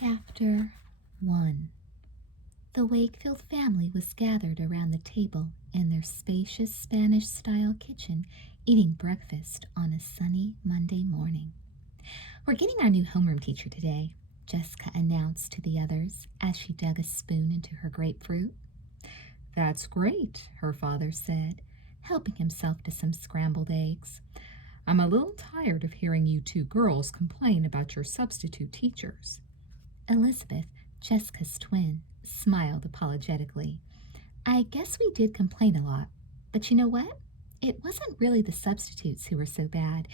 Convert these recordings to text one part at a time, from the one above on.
Chapter 1. The Wakefield family was gathered around the table in their spacious Spanish-style kitchen, eating breakfast on a sunny Monday morning. "We're getting our new homeroom teacher today," Jessica announced to the others as she dug a spoon into her grapefruit. "That's great," her father said, helping himself to some scrambled eggs. "I'm a little tired of hearing you two girls complain about your substitute teachers." Elizabeth, Jessica's twin, smiled apologetically. "I guess we did complain a lot, but you know what? It wasn't really the substitutes who were so bad.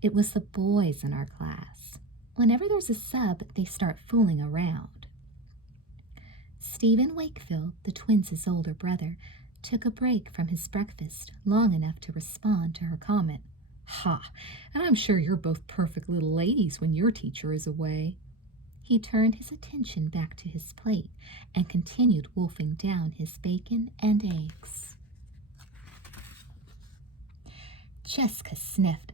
It was the boys in our class. Whenever there's a sub, they start fooling around." Stephen Wakefield, the twins' older brother, took a break from his breakfast long enough to respond to her comment. "Ha! And I'm sure you're both perfect little ladies when your teacher is away." He turned his attention back to his plate and continued wolfing down his bacon and eggs. Jessica sniffed.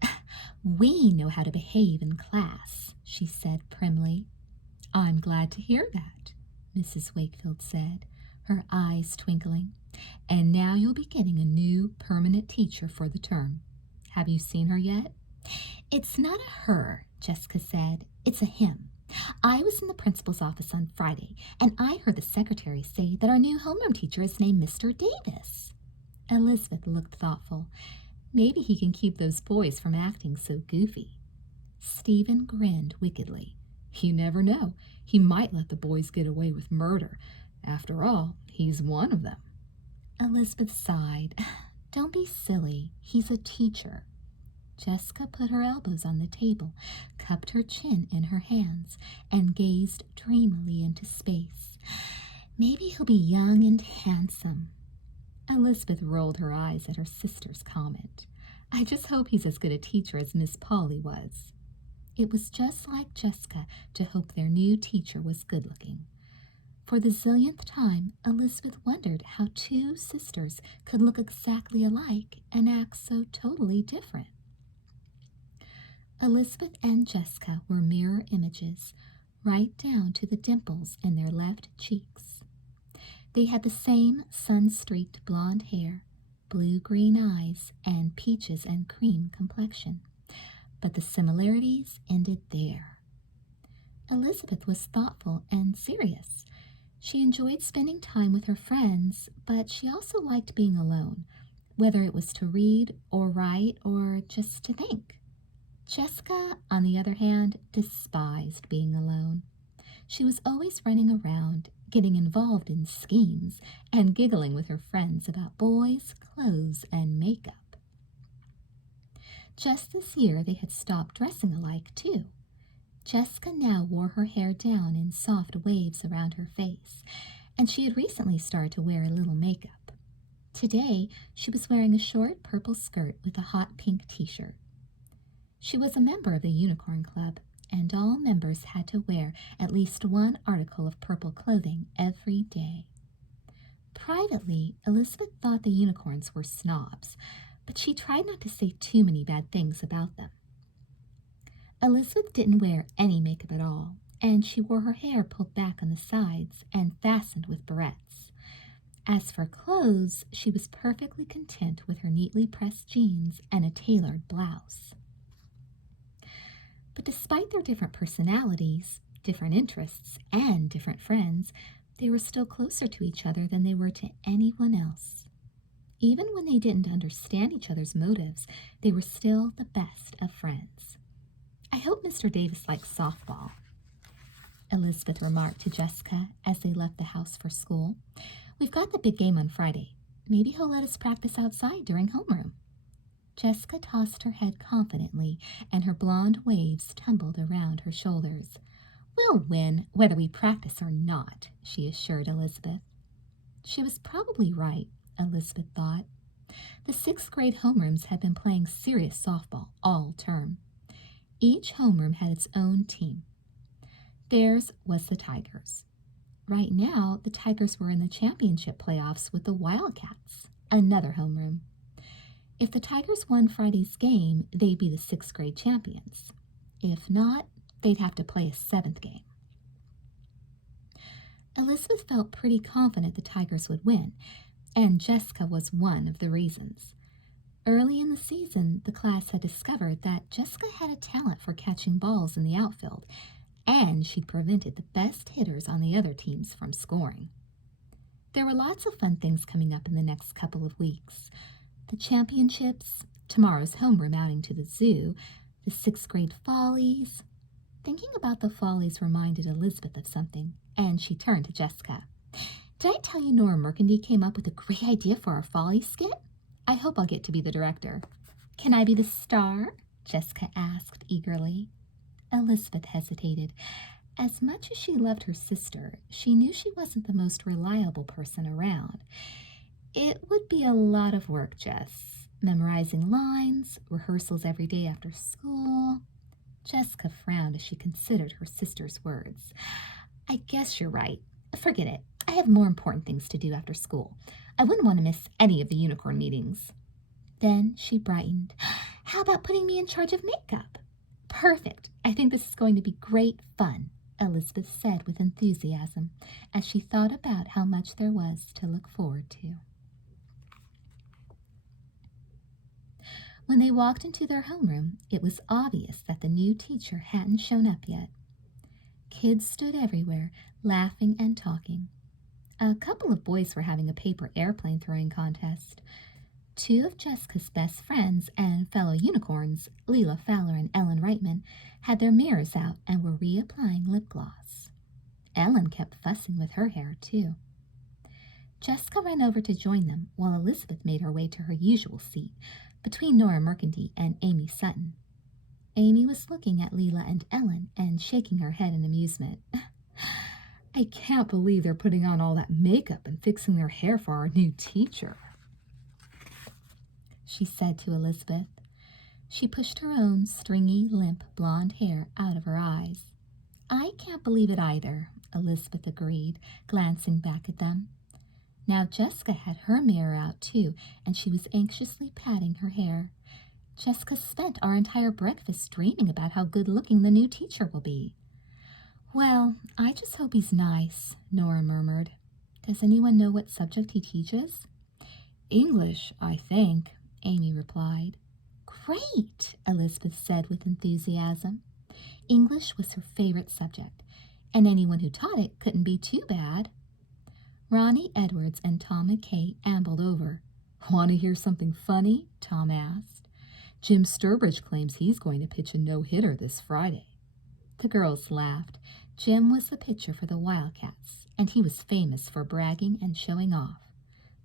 "We know how to behave in class," she said primly. "I'm glad to hear that," Mrs. Wakefield said, her eyes twinkling. "And now you'll be getting a new permanent teacher for the term. Have you seen her yet?" "It's not a her," Jessica said. "It's a him. I was in the principal's office on Friday, and I heard the secretary say that our new homeroom teacher is named Mr. Davis." Elizabeth looked thoughtful. "Maybe he can keep those boys from acting so goofy." Stephen grinned wickedly. "You never know. He might let the boys get away with murder. After all, he's one of them." Elizabeth sighed. "Don't be silly. He's a teacher." Jessica put her elbows on the table, cupped her chin in her hands, and gazed dreamily into space. "Maybe he'll be young and handsome." Elizabeth rolled her eyes at her sister's comment. "I just hope he's as good a teacher as Miss Polly was." It was just like Jessica to hope their new teacher was good-looking. For the zillionth time, Elizabeth wondered how two sisters could look exactly alike and act so totally different. Elizabeth and Jessica were mirror images, right down to the dimples in their left cheeks. They had the same sun-streaked blonde hair, blue-green eyes, and peaches and cream complexion. But the similarities ended there. Elizabeth was thoughtful and serious. She enjoyed spending time with her friends, but she also liked being alone, whether it was to read or write or just to think. Jessica, on the other hand, despised being alone. She was always running around, getting involved in schemes, and giggling with her friends about boys, clothes, and makeup. Just this year they had stopped dressing alike, too. Jessica now wore her hair down in soft waves around her face, and she had recently started to wear a little makeup. Today, she was wearing a short purple skirt with a hot pink t-shirt. She was a member of the Unicorn Club, and all members had to wear at least one article of purple clothing every day. Privately, Elizabeth thought the unicorns were snobs, but she tried not to say too many bad things about them. Elizabeth didn't wear any makeup at all, and she wore her hair pulled back on the sides and fastened with barrettes. As for clothes, she was perfectly content with her neatly pressed jeans and a tailored blouse. But despite their different personalities, different interests, and different friends, they were still closer to each other than they were to anyone else. Even when they didn't understand each other's motives, they were still the best of friends. "I hope Mr. Davis likes softball," Elizabeth remarked to Jessica as they left the house for school. "We've got the big game on Friday. Maybe he'll let us practice outside during homeroom." Jessica tossed her head confidently, and her blonde waves tumbled around her shoulders. "We'll win, whether we practice or not," she assured Elizabeth. She was probably right, Elizabeth thought. The sixth-grade homerooms had been playing serious softball all term. Each homeroom had its own team. Theirs was the Tigers. Right now, the Tigers were in the championship playoffs with the Wildcats, another homeroom. If the Tigers won Friday's game, they'd be the sixth-grade champions. If not, they'd have to play a seventh game. Elizabeth felt pretty confident the Tigers would win, and Jessica was one of the reasons. Early in the season, the class had discovered that Jessica had a talent for catching balls in the outfield, and she prevented the best hitters on the other teams from scoring. There were lots of fun things coming up in the next couple of weeks. The championships, tomorrow's homeroom outing to the zoo, the sixth grade follies. Thinking about the follies reminded Elizabeth of something, and she turned to Jessica. Did I tell you Nora Mercandy came up with a great idea for our folly skit? I hope I'll get to be the director. Can I be the star? Jessica asked eagerly. Elizabeth hesitated. As much as she loved her sister, she knew she wasn't the most reliable person around. It would be a lot of work, Jess. Memorizing lines, rehearsals every day after school. Jessica frowned as she considered her sister's words. I guess you're right. Forget it. I have more important things to do after school. I wouldn't want to miss any of the unicorn meetings. Then she brightened. How about putting me in charge of makeup? Perfect. I think this is going to be great fun, Elizabeth said with enthusiasm as she thought about how much there was to look forward to. When they walked into their homeroom, it was obvious that the new teacher hadn't shown up yet. Kids stood everywhere, laughing and talking. A couple of boys were having a paper airplane throwing contest. Two of Jessica's best friends and fellow unicorns, Leela Fowler and Ellen Reitman, had their mirrors out and were reapplying lip gloss. Ellen kept fussing with her hair, too. Jessica ran over to join them while Elizabeth made her way to her usual seat, between Nora Mercandy and Amy Sutton. Amy was looking at Leela and Ellen and shaking her head in amusement. I can't believe they're putting on all that makeup and fixing their hair for our new teacher, she said to Elizabeth. She pushed her own stringy, limp blonde hair out of her eyes. I can't believe it either, Elizabeth agreed, glancing back at them. Now Jessica had her mirror out too, and she was anxiously patting her hair. Jessica spent our entire breakfast dreaming about how good-looking the new teacher will be. Well, I just hope he's nice, Nora murmured. Does anyone know what subject he teaches? English, I think, Amy replied. Great, Elizabeth said with enthusiasm. English was her favorite subject, and anyone who taught it couldn't be too bad. Ronnie Edwards and Tom McKay ambled over. Want to hear something funny? Tom asked. Jim Sturbridge claims he's going to pitch a no-hitter this Friday. The girls laughed. Jim was the pitcher for the Wildcats, and he was famous for bragging and showing off.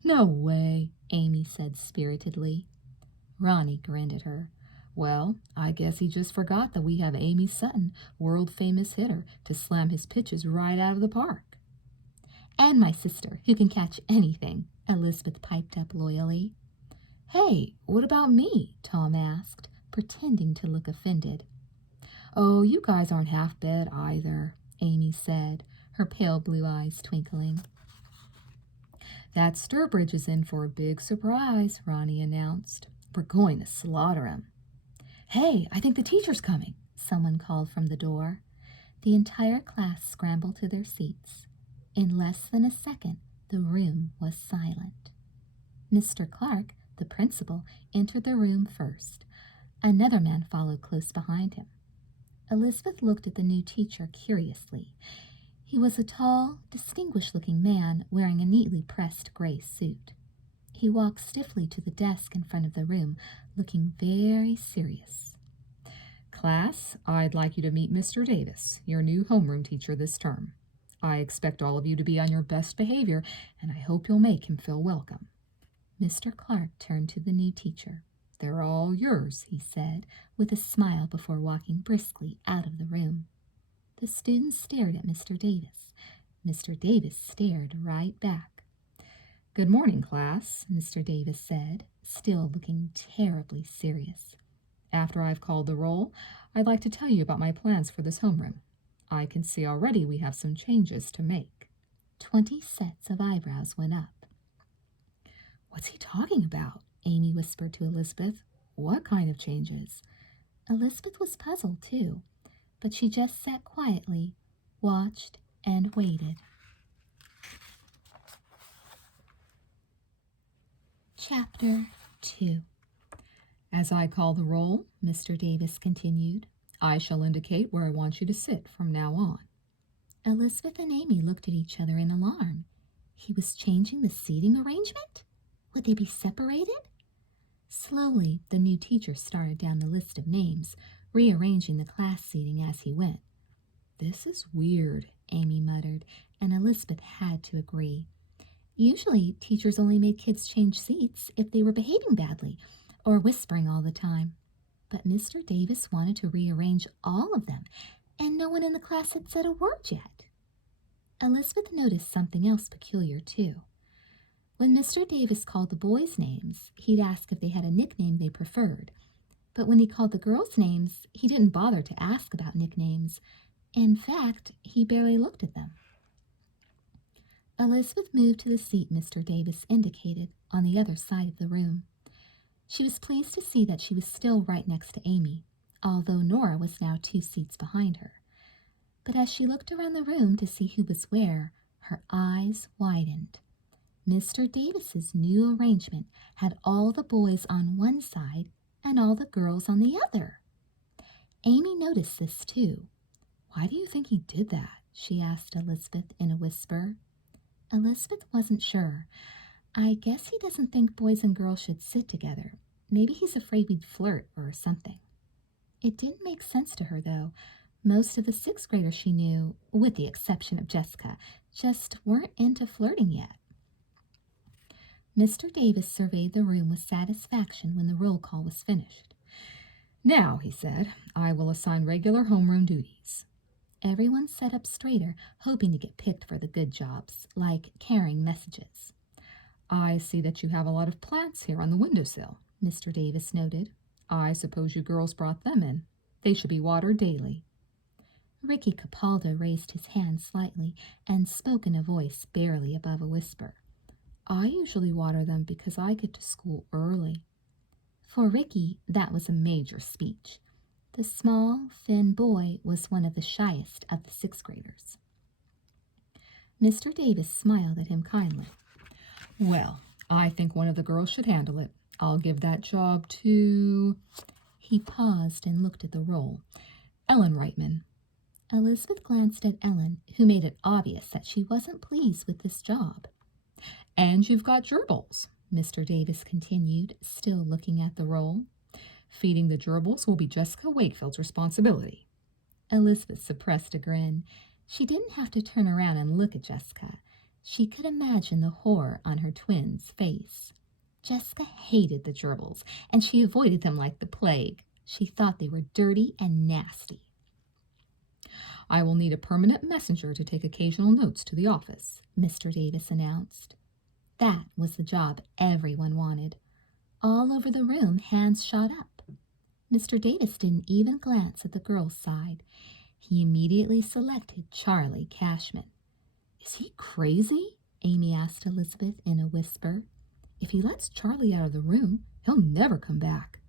No way, Amy said spiritedly. Ronnie grinned at her. Well, I guess he just forgot that we have Amy Sutton, world-famous hitter, to slam his pitches right out of the park. And my sister, who can catch anything, Elizabeth piped up loyally. Hey, what about me? Tom asked, pretending to look offended. Oh, you guys aren't half bad either, Amy said, her pale blue eyes twinkling. That Sturbridge is in for a big surprise, Ronnie announced. We're going to slaughter him. Hey, I think the teacher's coming, someone called from the door. The entire class scrambled to their seats. In less than a second, the room was silent. Mr. Clark, the principal, entered the room first. Another man followed close behind him. Elizabeth looked at the new teacher curiously. He was a tall, distinguished-looking man wearing a neatly pressed gray suit. He walked stiffly to the desk in front of the room, looking very serious. Class, I'd like you to meet Mr. Davis, your new homeroom teacher this term. I expect all of you to be on your best behavior, and I hope you'll make him feel welcome. Mr. Clark turned to the new teacher. They're all yours, he said, with a smile before walking briskly out of the room. The students stared at Mr. Davis. Mr. Davis stared right back. Good morning, class, Mr. Davis said, still looking terribly serious. After I've called the roll, I'd like to tell you about my plans for this homeroom. I can see already we have some changes to make. 20 sets of eyebrows went up. What's he talking about? Amy whispered to Elizabeth. What kind of changes? Elizabeth was puzzled, too, but she just sat quietly, watched, and waited. Chapter 2. As I call the roll, Mr. Davis continued, I shall indicate where I want you to sit from now on. Elizabeth and Amy looked at each other in alarm. He was changing the seating arrangement? Would they be separated? Slowly, the new teacher started down the list of names, rearranging the class seating as he went. This is weird, Amy muttered, and Elizabeth had to agree. Usually, teachers only made kids change seats if they were behaving badly or whispering all the time. But Mr. Davis wanted to rearrange all of them, and no one in the class had said a word yet. Elizabeth noticed something else peculiar, too. When Mr. Davis called the boys' names, he'd ask if they had a nickname they preferred. But when he called the girls' names, he didn't bother to ask about nicknames. In fact, he barely looked at them. Elizabeth moved to the seat Mr. Davis indicated on the other side of the room. She was pleased to see that she was still right next to Amy, although Nora was now 2 seats behind her. But as she looked around the room to see who was where, her eyes widened. Mr. Davis's new arrangement had all the boys on one side and all the girls on the other. Amy noticed this too. Why do you think he did that? She asked Elizabeth in a whisper. Elizabeth wasn't sure. I guess he doesn't think boys and girls should sit together. Maybe he's afraid we'd flirt or something. It didn't make sense to her, though. Most of the 6th graders she knew, with the exception of Jessica, just weren't into flirting yet. Mr. Davis surveyed the room with satisfaction when the roll call was finished. Now, he said, I will assign regular homeroom duties. Everyone sat up straighter, hoping to get picked for the good jobs, like carrying messages. I see that you have a lot of plants here on the windowsill, Mr. Davis noted. I suppose you girls brought them in. They should be watered daily. Ricky Capaldo raised his hand slightly and spoke in a voice barely above a whisper. I usually water them because I get to school early. For Ricky, that was a major speech. The small, thin boy was one of the shyest of the 6th graders. Mr. Davis smiled at him kindly. Well, I think one of the girls should handle it. I'll give that job to... He paused and looked at the roll. Ellen Reitman. Elizabeth glanced at Ellen, who made it obvious that she wasn't pleased with this job. And you've got gerbils, Mr. Davis continued, still looking at the roll. Feeding the gerbils will be Jessica Wakefield's responsibility. Elizabeth suppressed a grin. She didn't have to turn around and look at Jessica. She could imagine the horror on her twin's face. Jessica hated the gerbils, and she avoided them like the plague. She thought they were dirty and nasty. I will need a permanent messenger to take occasional notes to the office, Mr. Davis announced. That was the job everyone wanted. All over the room, hands shot up. Mr. Davis didn't even glance at the girls' side. He immediately selected Charlie Cashman. Is he crazy? Amy asked Elizabeth in a whisper. If he lets Charlie out of the room, he'll never come back.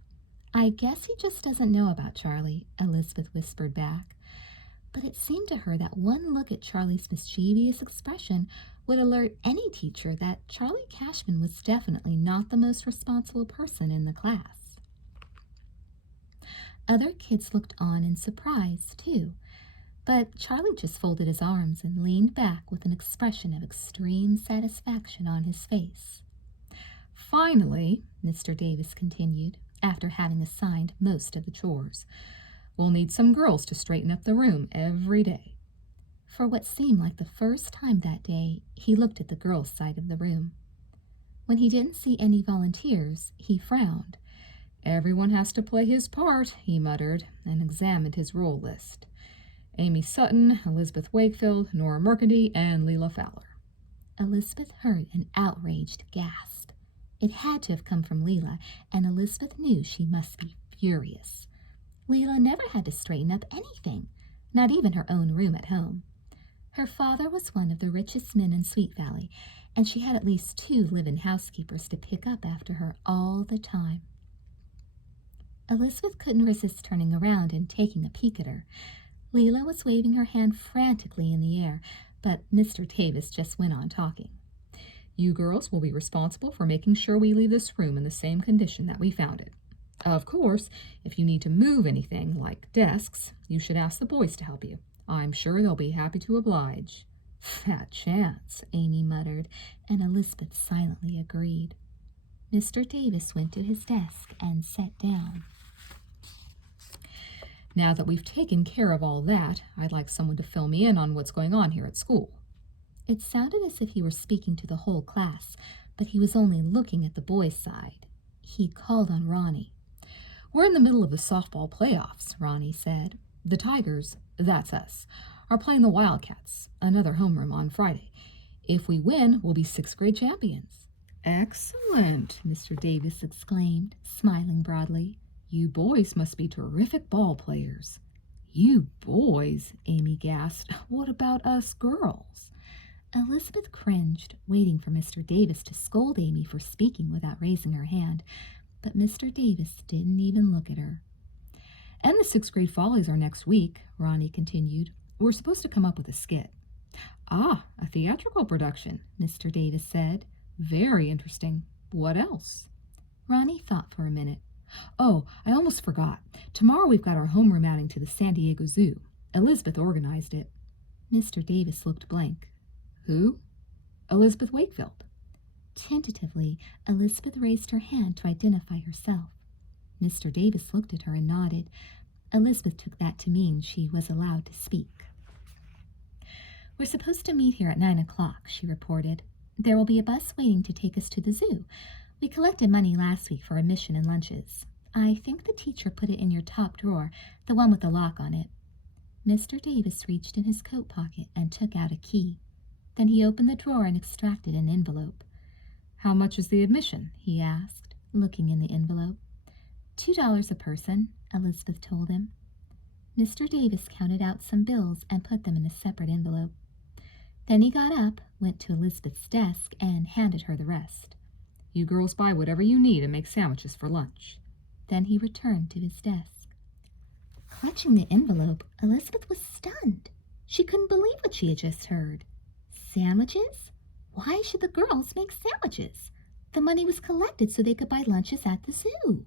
I guess he just doesn't know about Charlie, Elizabeth whispered back. But it seemed to her that one look at Charlie's mischievous expression would alert any teacher that Charlie Cashman was definitely not the most responsible person in the class. Other kids looked on in surprise, too, but Charlie just folded his arms and leaned back with an expression of extreme satisfaction on his face. Finally, Mr. Davis continued, after having assigned most of the chores, we'll need some girls to straighten up the room every day. For what seemed like the first time that day, he looked at the girls' side of the room. When he didn't see any volunteers, he frowned. Everyone has to play his part, he muttered, and examined his roll list. Amy Sutton, Elizabeth Wakefield, Nora Mercandy, and Leila Fowler. Elizabeth heard an outraged gasp. It had to have come from Leila, and Elizabeth knew she must be furious. Leila never had to straighten up anything, not even her own room at home. Her father was one of the richest men in Sweet Valley, and she had at least 2 live-in housekeepers to pick up after her all the time. Elizabeth couldn't resist turning around and taking a peek at her. Leila was waving her hand frantically in the air, but Mr. Davis just went on talking. You girls will be responsible for making sure we leave this room in the same condition that we found it. Of course, if you need to move anything, like desks, you should ask the boys to help you. I'm sure they'll be happy to oblige." "Fat chance," Amy muttered, and Elizabeth silently agreed. Mr. Davis went to his desk and sat down. "Now that we've taken care of all that, I'd like someone to fill me in on what's going on here at school." It sounded as if he were speaking to the whole class, but he was only looking at the boys' side. He called on Ronnie. "We're in the middle of the softball playoffs," Ronnie said. "The Tigers, that's us, are playing the Wildcats, another homeroom, on Friday. If we win, we'll be sixth-grade champions." "Excellent," Mr. Davis exclaimed, smiling broadly. "You boys must be terrific ball players." "You boys," Amy gasped. "What about us girls?" Elizabeth cringed, waiting for Mr. Davis to scold Amy for speaking without raising her hand, but Mr. Davis didn't even look at her. "And the sixth-grade follies are next week," Ronnie continued. "We're supposed to come up with a skit." "Ah, a theatrical production," Mr. Davis said. "Very interesting. What else?" Ronnie thought for a minute. "Oh, I almost forgot. Tomorrow we've got our homeroom outing to the San Diego Zoo. Elizabeth organized it." Mr. Davis looked blank. "Who?" "Elizabeth Wakefield." Tentatively, Elizabeth raised her hand to identify herself. Mr. Davis looked at her and nodded. Elizabeth took that to mean she was allowed to speak. "We're supposed to meet here at 9 o'clock, she reported. "There will be a bus waiting to take us to the zoo. We collected money last week for admission and lunches. I think the teacher put it in your top drawer, the one with the lock on it." Mr. Davis reached in his coat pocket and took out a key. Then he opened the drawer and extracted an envelope. "How much is the admission?" he asked, looking in the envelope. $2 a person, Elizabeth told him. Mr. Davis counted out some bills and put them in a separate envelope. Then he got up, went to Elizabeth's desk, and handed her the rest. "You girls buy whatever you need and make sandwiches for lunch." Then he returned to his desk. Clutching the envelope, Elizabeth was stunned. She couldn't believe what she had just heard. Sandwiches? Why should the girls make sandwiches? The money was collected so they could buy lunches at the zoo.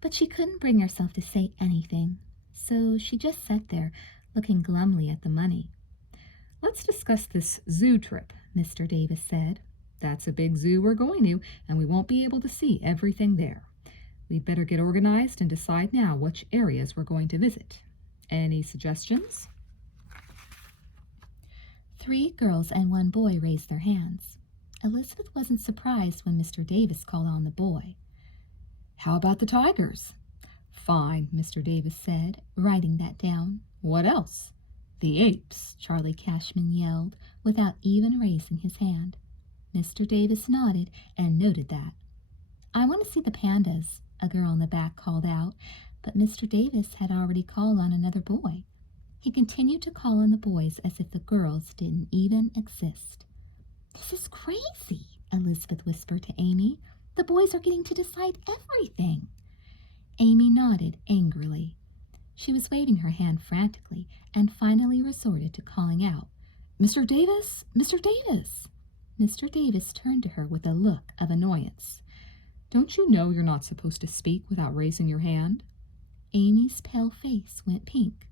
But she couldn't bring herself to say anything, so she just sat there, looking glumly at the money. "Let's discuss this zoo trip," Mr. Davis said. "That's a big zoo we're going to, and we won't be able to see everything there. We'd better get organized and decide now which areas we're going to visit. Any suggestions?" 3 girls and 1 boy raised their hands. Elizabeth wasn't surprised when Mr. Davis called on the boy. "How about the Tigers?" "Fine," Mr. Davis said, writing that down. "What else?" "The apes," Charlie Cashman yelled, without even raising his hand. Mr. Davis nodded and noted that. "I want to see the pandas," a girl in the back called out, but Mr. Davis had already called on another boy. He continued to call on the boys as if the girls didn't even exist. "This is crazy," Elizabeth whispered to Amy. "The boys are getting to decide everything." Amy nodded angrily. She was waving her hand frantically and finally resorted to calling out, "Mr. Davis! Mr. Davis!" Mr. Davis turned to her with a look of annoyance. "Don't you know you're not supposed to speak without raising your hand?" Amy's pale face went pink.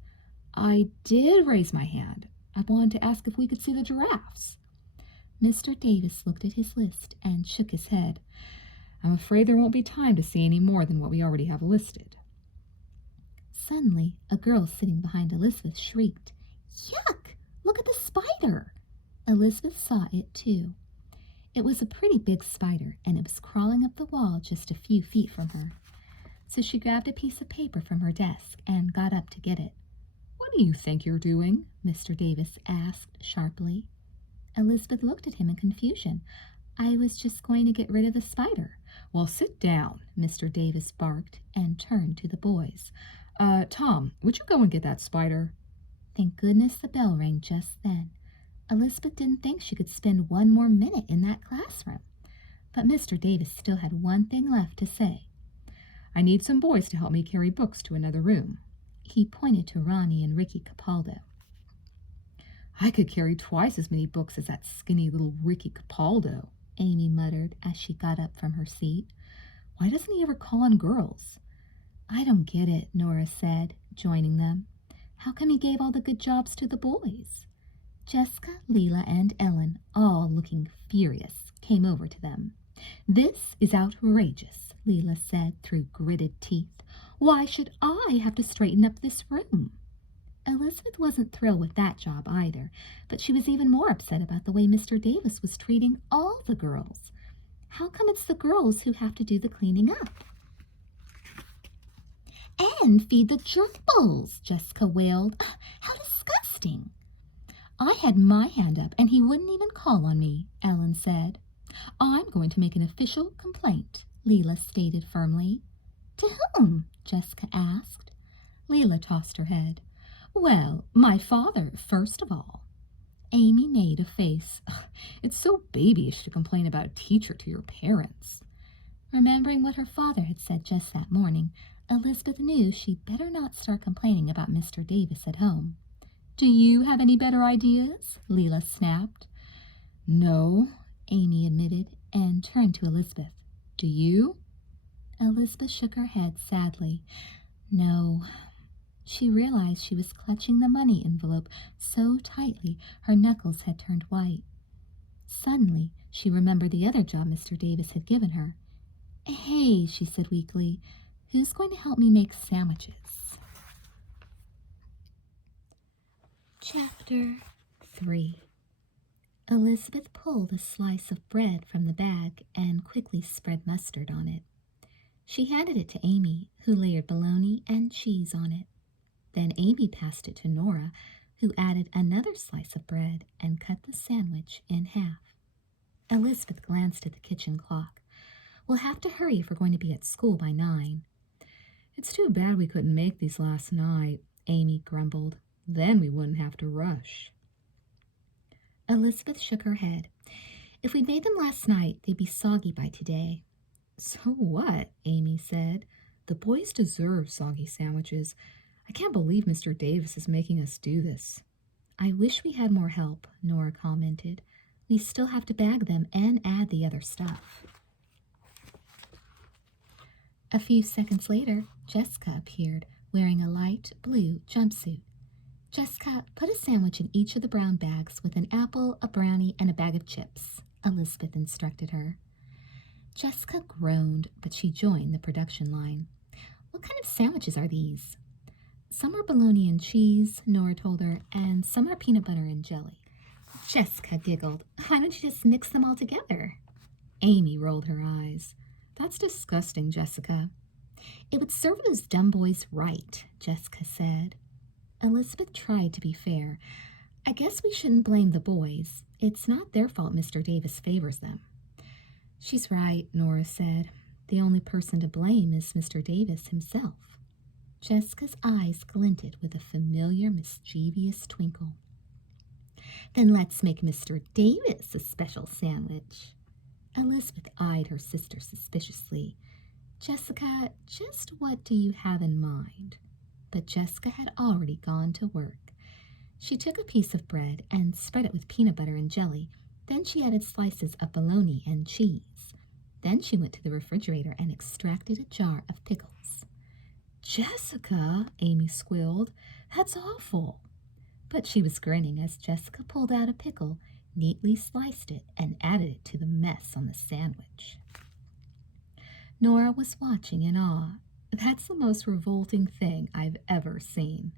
"I did raise my hand. I wanted to ask if we could see the giraffes." Mr. Davis looked at his list and shook his head. "I'm afraid there won't be time to see any more than what we already have listed." Suddenly, a girl sitting behind Elizabeth shrieked, "Yuck! Look at the spider!" Elizabeth saw it too. It was a pretty big spider, and it was crawling up the wall just a few feet from her. So she grabbed a piece of paper from her desk and got up to get it. "What do you think you're doing?" Mr. Davis asked sharply. Elizabeth looked at him in confusion. "I was just going to get rid of the spider." "Well, sit down," Mr. Davis barked and turned to the boys. Tom, would you go and get that spider?" Thank goodness the bell rang just then. Elizabeth didn't think she could spend 1 more minute in that classroom. But Mr. Davis still had one thing left to say. "I need some boys to help me carry books to another room." He pointed to Ronnie and Ricky Capaldo. "I could carry twice as many books as that skinny little Ricky Capaldo," Amy muttered as she got up from her seat. Why doesn't he ever call on girls? I don't get it, Nora said, joining them. How come he gave all the good jobs to the boys? Jessica, Leela, and Ellen, all looking furious, came over to them. This is outrageous, Leela said through gritted teeth. Why should I have to straighten up this room? Elizabeth wasn't thrilled with that job either, but she was even more upset about the way Mr. Davis was treating all the girls. How come it's the girls who have to do the cleaning up? And feed the gerbils, Jessica wailed. How disgusting! I had my hand up and he wouldn't even call on me, Ellen said. I'm going to make an official complaint, Leela stated firmly. To whom? Jessica asked. Leela tossed her head. Well, my father, first of all. Amy made a face. It's so babyish to complain about a teacher to your parents. Remembering what her father had said just that morning, Elizabeth knew she'd better not start complaining about Mr. Davis at home. Do you have any better ideas? Leela snapped. No, Amy admitted, and turned to Elizabeth. Do you? Elizabeth shook her head sadly. No. She realized she was clutching the money envelope so tightly her knuckles had turned white. Suddenly, she remembered the other job Mr. Davis had given her. Hey, she said weakly, who's going to help me make sandwiches? Chapter 3. Elizabeth pulled a slice of bread from the bag and quickly spread mustard on it. She handed it to Amy, who layered bologna and cheese on it. Then Amy passed it to Nora, who added another slice of bread and cut the sandwich in half. Elizabeth glanced at the kitchen clock. We'll have to hurry if we're going to be at school by 9. It's too bad we couldn't make these last night, Amy grumbled. Then we wouldn't have to rush. Elizabeth shook her head. If we'd made them last night, they'd be soggy by today. So what? Amy said. The boys deserve soggy sandwiches. I can't believe Mr. Davis is making us do this. I wish we had more help, Nora commented. We still have to bag them and add the other stuff. A few seconds later, Jessica appeared, wearing a light blue jumpsuit. Jessica, put a sandwich in each of the brown bags with an apple, a brownie, and a bag of chips, Elizabeth instructed her. Jessica groaned, but she joined the production line. What kind of sandwiches are these? Some are bologna and cheese, Nora told her, and some are peanut butter and jelly. Jessica giggled. Why don't you just mix them all together? Amy rolled her eyes. That's disgusting, Jessica. It would serve those dumb boys right, Jessica said. Elizabeth tried to be fair. I guess we shouldn't blame the boys. It's not their fault Mr. Davis favors them. She's right, Nora said. The only person to blame is Mr. Davis himself. Jessica's eyes glinted with a familiar, mischievous twinkle. Then let's make Mr. Davis a special sandwich. Elizabeth eyed her sister suspiciously. Jessica, just what do you have in mind? But Jessica had already gone to work. She took a piece of bread and spread it with peanut butter and jelly. Then she added slices of bologna and cheese. Then she went to the refrigerator and extracted a jar of pickles. Jessica, Amy squealed, that's awful. But she was grinning as Jessica pulled out a pickle, neatly sliced it, and added it to the mess on the sandwich. Nora was watching in awe. That's the most revolting thing I've ever seen.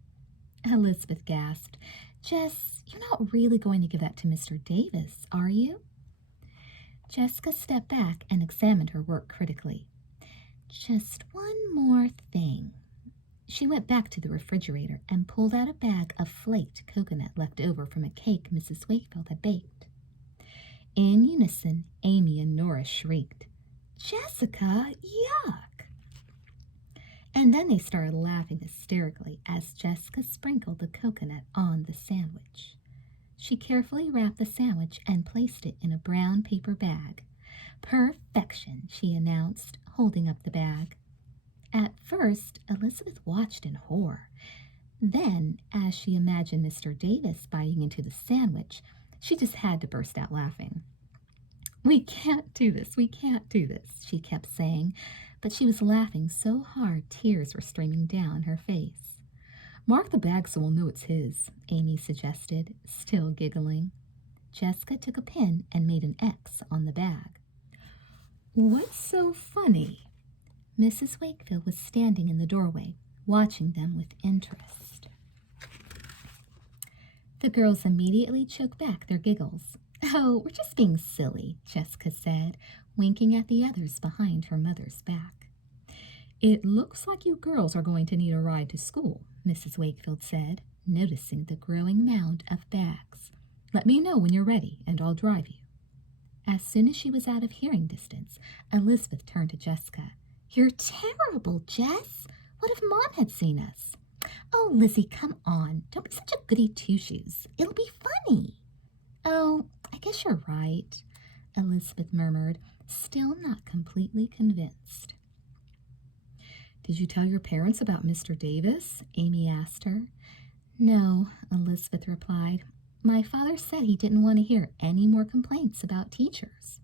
Elizabeth gasped. Jess, you're not really going to give that to Mr. Davis, are you? Jessica stepped back and examined her work critically. Just one more thing. She went back to the refrigerator and pulled out a bag of flaked coconut left over from a cake Mrs. Wakefield had baked. In unison, Amy and Nora shrieked, Jessica, yuck! And then they started laughing hysterically as Jessica sprinkled the coconut on the sandwich. She carefully wrapped the sandwich and placed it in a brown paper bag. Perfection, she announced, holding up the bag. At first, Elizabeth watched in horror. Then, as she imagined Mr. Davis biting into the sandwich, she just had to burst out laughing. We can't do this, we can't do this, she kept saying, but she was laughing so hard tears were streaming down her face. Mark the bag so we'll know it's his, Amy suggested, still giggling. Jessica took a pin and made an X on the bag. What's so funny? Mrs. Wakefield was standing in the doorway, watching them with interest. The girls immediately choked back their giggles. Oh, we're just being silly, Jessica said, winking at the others behind her mother's back. It looks like you girls are going to need a ride to school, Mrs. Wakefield said, noticing the growing mound of bags. Let me know when you're ready, and I'll drive you. As soon as she was out of hearing distance, Elizabeth turned to Jessica. You're terrible, Jess. What if Mom had seen us? Oh, Lizzie, come on. Don't be such a goody two-shoes. It'll be funny. Oh, I guess you're right, Elizabeth murmured, still not completely convinced. Did you tell your parents about Mr. Davis? Amy asked her. No, Elizabeth replied. My father said he didn't want to hear any more complaints about teachers.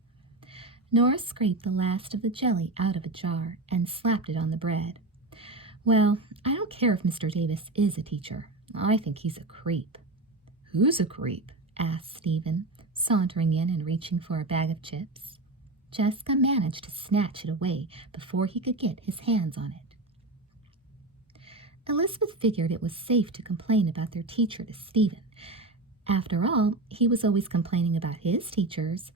Nora scraped the last of the jelly out of a jar and slapped it on the bread. Well, I don't care if Mr. Davis is a teacher. I think he's a creep. Who's a creep? Asked Stephen, sauntering in and reaching for a bag of chips. Jessica managed to snatch it away before he could get his hands on it. Elizabeth figured it was safe to complain about their teacher to Stephen. After all, he was always complaining about his teachers.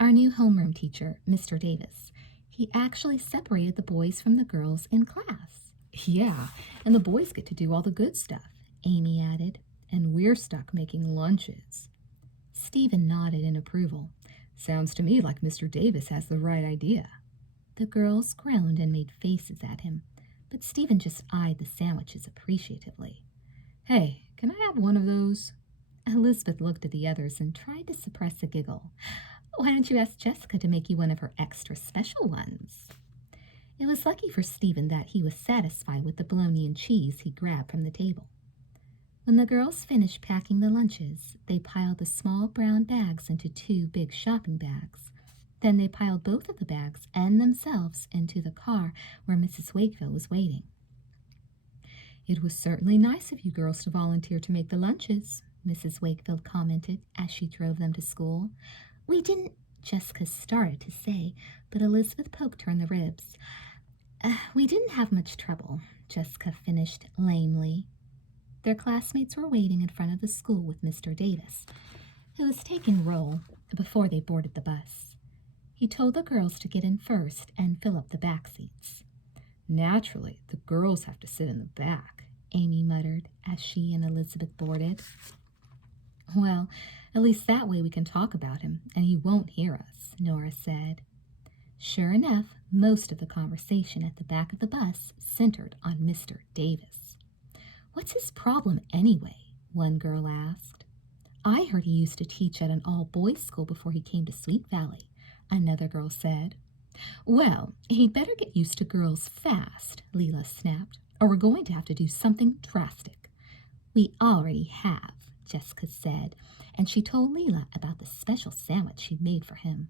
Our new homeroom teacher, Mr. Davis, he actually separated the boys from the girls in class. Yeah, and the boys get to do all the good stuff, Amy added. And we're stuck making lunches. Stephen nodded in approval. Sounds to me like Mr. Davis has the right idea. The girls groaned and made faces at him, but Stephen just eyed the sandwiches appreciatively. Hey, can I have one of those? Elizabeth looked at the others and tried to suppress a giggle. Why don't you ask Jessica to make you one of her extra special ones? It was lucky for Stephen that he was satisfied with the bologna and cheese he grabbed from the table. When the girls finished packing the lunches, they piled the small brown bags into 2 big shopping bags. Then they piled both of the bags and themselves into the car where Mrs. Wakefield was waiting. It was certainly nice of you girls to volunteer to make the lunches, Mrs. Wakefield commented as she drove them to school. We didn't, Jessica started to say, but Elizabeth poked her in the ribs. We didn't have much trouble, Jessica finished lamely. Their classmates were waiting in front of the school with Mr. Davis, who was taking roll before they boarded the bus. He told the girls to get in first and fill up the back seats. Naturally, the girls have to sit in the back, Amy muttered as she and Elizabeth boarded. Well, at least that way we can talk about him, and he won't hear us, Nora said. Sure enough, most of the conversation at the back of the bus centered on Mr. Davis. What's his problem anyway? One girl asked. I heard he used to teach at an all-boys school before he came to Sweet Valley, another girl said. Well, he'd better get used to girls fast, Leela snapped, or we're going to have to do something drastic. We already have, Jessica said, and she told Leela about the special sandwich she'd made for him.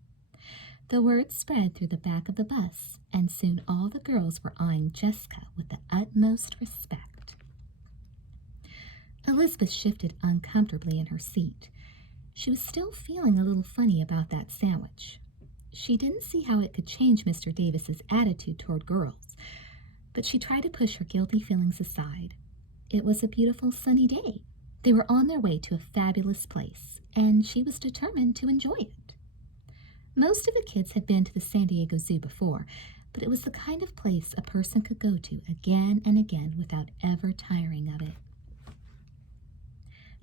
The word spread through the back of the bus, and soon all the girls were eyeing Jessica with the utmost respect. Elizabeth shifted uncomfortably in her seat. She was still feeling a little funny about that sandwich. She didn't see how it could change Mr. Davis's attitude toward girls, but she tried to push her guilty feelings aside. It was a beautiful sunny day. They were on their way to a fabulous place, and she was determined to enjoy it. Most of the kids had been to the San Diego Zoo before, but it was the kind of place a person could go to again and again without ever tiring of it.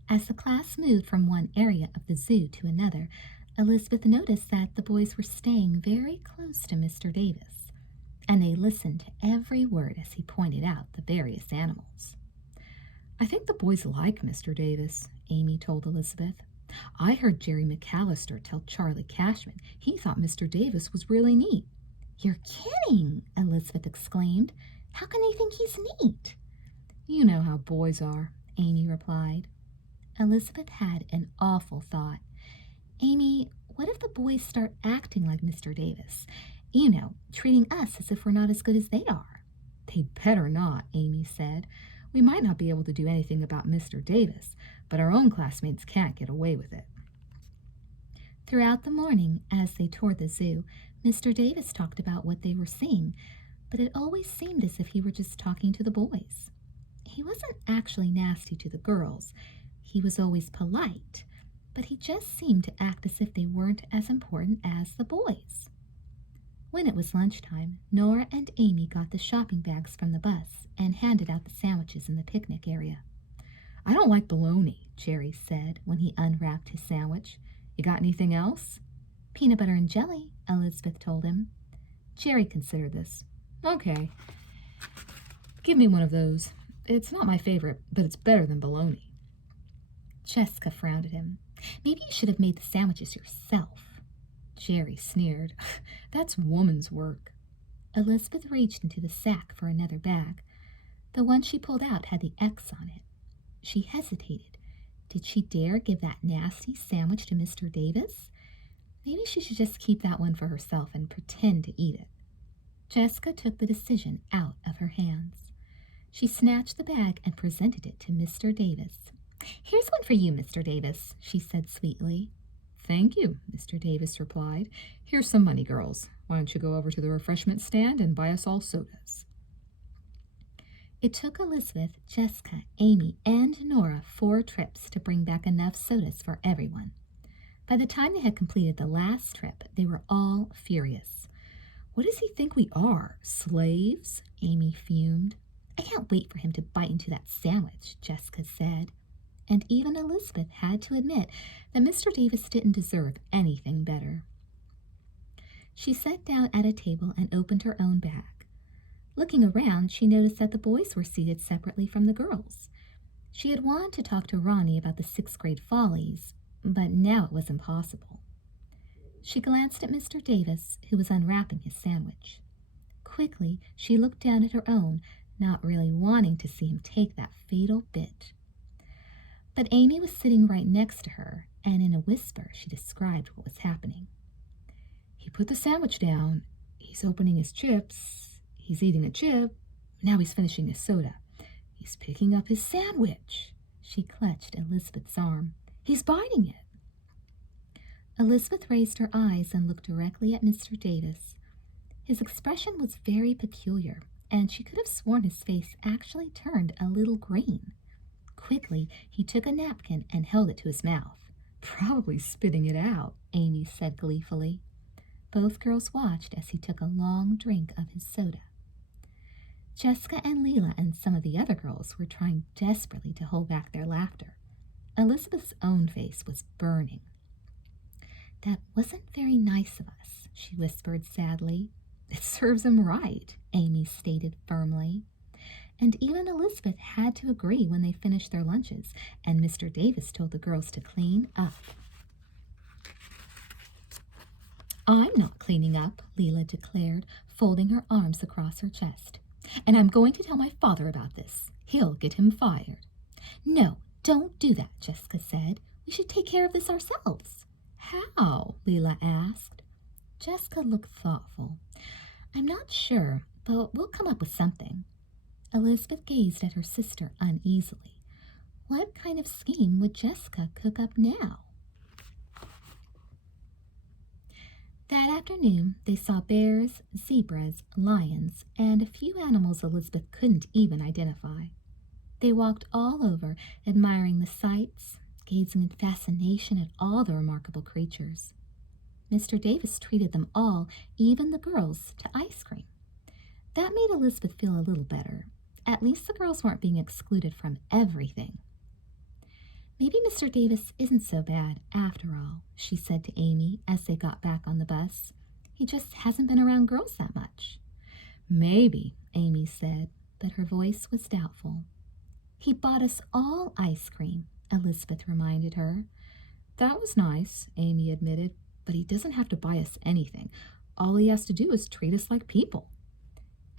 As the class moved from one area of the zoo to another, Elizabeth noticed that the boys were staying very close to Mr. Davis, and they listened to every word as he pointed out the various animals. I think the boys like Mr. Davis, Amy told Elizabeth. I heard Jerry McAllister tell Charlie Cashman he thought Mr. Davis was really neat. You're kidding, Elizabeth exclaimed. How can they think he's neat? You know how boys are, Amy replied. Elizabeth had an awful thought. Amy, What if the boys start acting like Mr. Davis? You know, treating us as if we're not as good as they are. They'd better not, Amy said. We might not be able to do anything about Mr. Davis, but our own classmates can't get away with it. Throughout the morning, as they toured the zoo, Mr. Davis talked about what they were seeing, but it always seemed as if he were just talking to the boys. He wasn't actually nasty to the girls. He was always polite, but he just seemed to act as if they weren't as important as the boys. When it was lunchtime, Nora and Amy got the shopping bags from the bus and handed out the sandwiches in the picnic area. I don't like bologna, Jerry said when he unwrapped his sandwich. You got anything else? Peanut butter and jelly, Elizabeth told him. Jerry considered this. Okay, give me one of those. It's not my favorite, but it's better than bologna. Jessica frowned at him. Maybe you should have made the sandwiches yourself. Jerry sneered. That's woman's work. Elizabeth reached into the sack for another bag. The one she pulled out had the X on it. She hesitated. Did she dare give that nasty sandwich to Mr. Davis? Maybe she should just keep that one for herself and pretend to eat it. Jessica took the decision out of her hands. She snatched the bag and presented it to Mr. Davis. Here's one for you, Mr. Davis, she said sweetly. Thank you, Mr. Davis replied. Here's some money, girls. Why don't you go over to the refreshment stand and buy us all sodas? It took Elizabeth, Jessica, Amy, and Nora 4 trips to bring back enough sodas for everyone. By the time they had completed the last trip, they were all furious. What does he think we are, slaves? Amy fumed. I can't wait for him to bite into that sandwich, Jessica said. And even Elizabeth had to admit that Mr. Davis didn't deserve anything better. She sat down at a table and opened her own bag. Looking around, she noticed that the boys were seated separately from the girls. She had wanted to talk to Ronnie about the 6th grade follies, but now it was impossible. She glanced at Mr. Davis, who was unwrapping his sandwich. Quickly, she looked down at her own, not really wanting to see him take that fatal bit. But Amy was sitting right next to her, and in a whisper she described what was happening. He put the sandwich down. He's opening his chips. He's eating a chip. Now he's finishing his soda. He's picking up his sandwich. She clutched Elizabeth's arm. He's biting it. Elizabeth raised her eyes and looked directly at Mr. Davis. His expression was very peculiar, and she could have sworn his face actually turned a little green. Quickly, he took a napkin and held it to his mouth. Probably spitting it out, Amy said gleefully. Both girls watched as he took a long drink of his soda. Jessica and Leela and some of the other girls were trying desperately to hold back their laughter. Elizabeth's own face was burning. That wasn't very nice of us, she whispered sadly. It serves him right, Amy stated firmly. And even Elizabeth had to agree when they finished their lunches, and Mr. Davis told the girls to clean up. I'm not cleaning up, Leela declared, folding her arms across her chest. And I'm going to tell my father about this. He'll get him fired. No, don't do that, Jessica said. We should take care of this ourselves. How? Leela asked. Jessica looked thoughtful. I'm not sure, but we'll come up with something. Elizabeth gazed at her sister uneasily. What kind of scheme would Jessica cook up now? That afternoon, they saw bears, zebras, lions, and a few animals Elizabeth couldn't even identify. They walked all over, admiring the sights, gazing in fascination at all the remarkable creatures. Mr. Davis treated them all, even the girls, to ice cream. That made Elizabeth feel a little better. At least the girls weren't being excluded from everything. Maybe Mr. Davis isn't so bad after all, she said to Amy as they got back on the bus. He just hasn't been around girls that much. Maybe, Amy said, but her voice was doubtful. He bought us all ice cream, Elizabeth reminded her. That was nice, Amy admitted, but he doesn't have to buy us anything. All he has to do is treat us like people.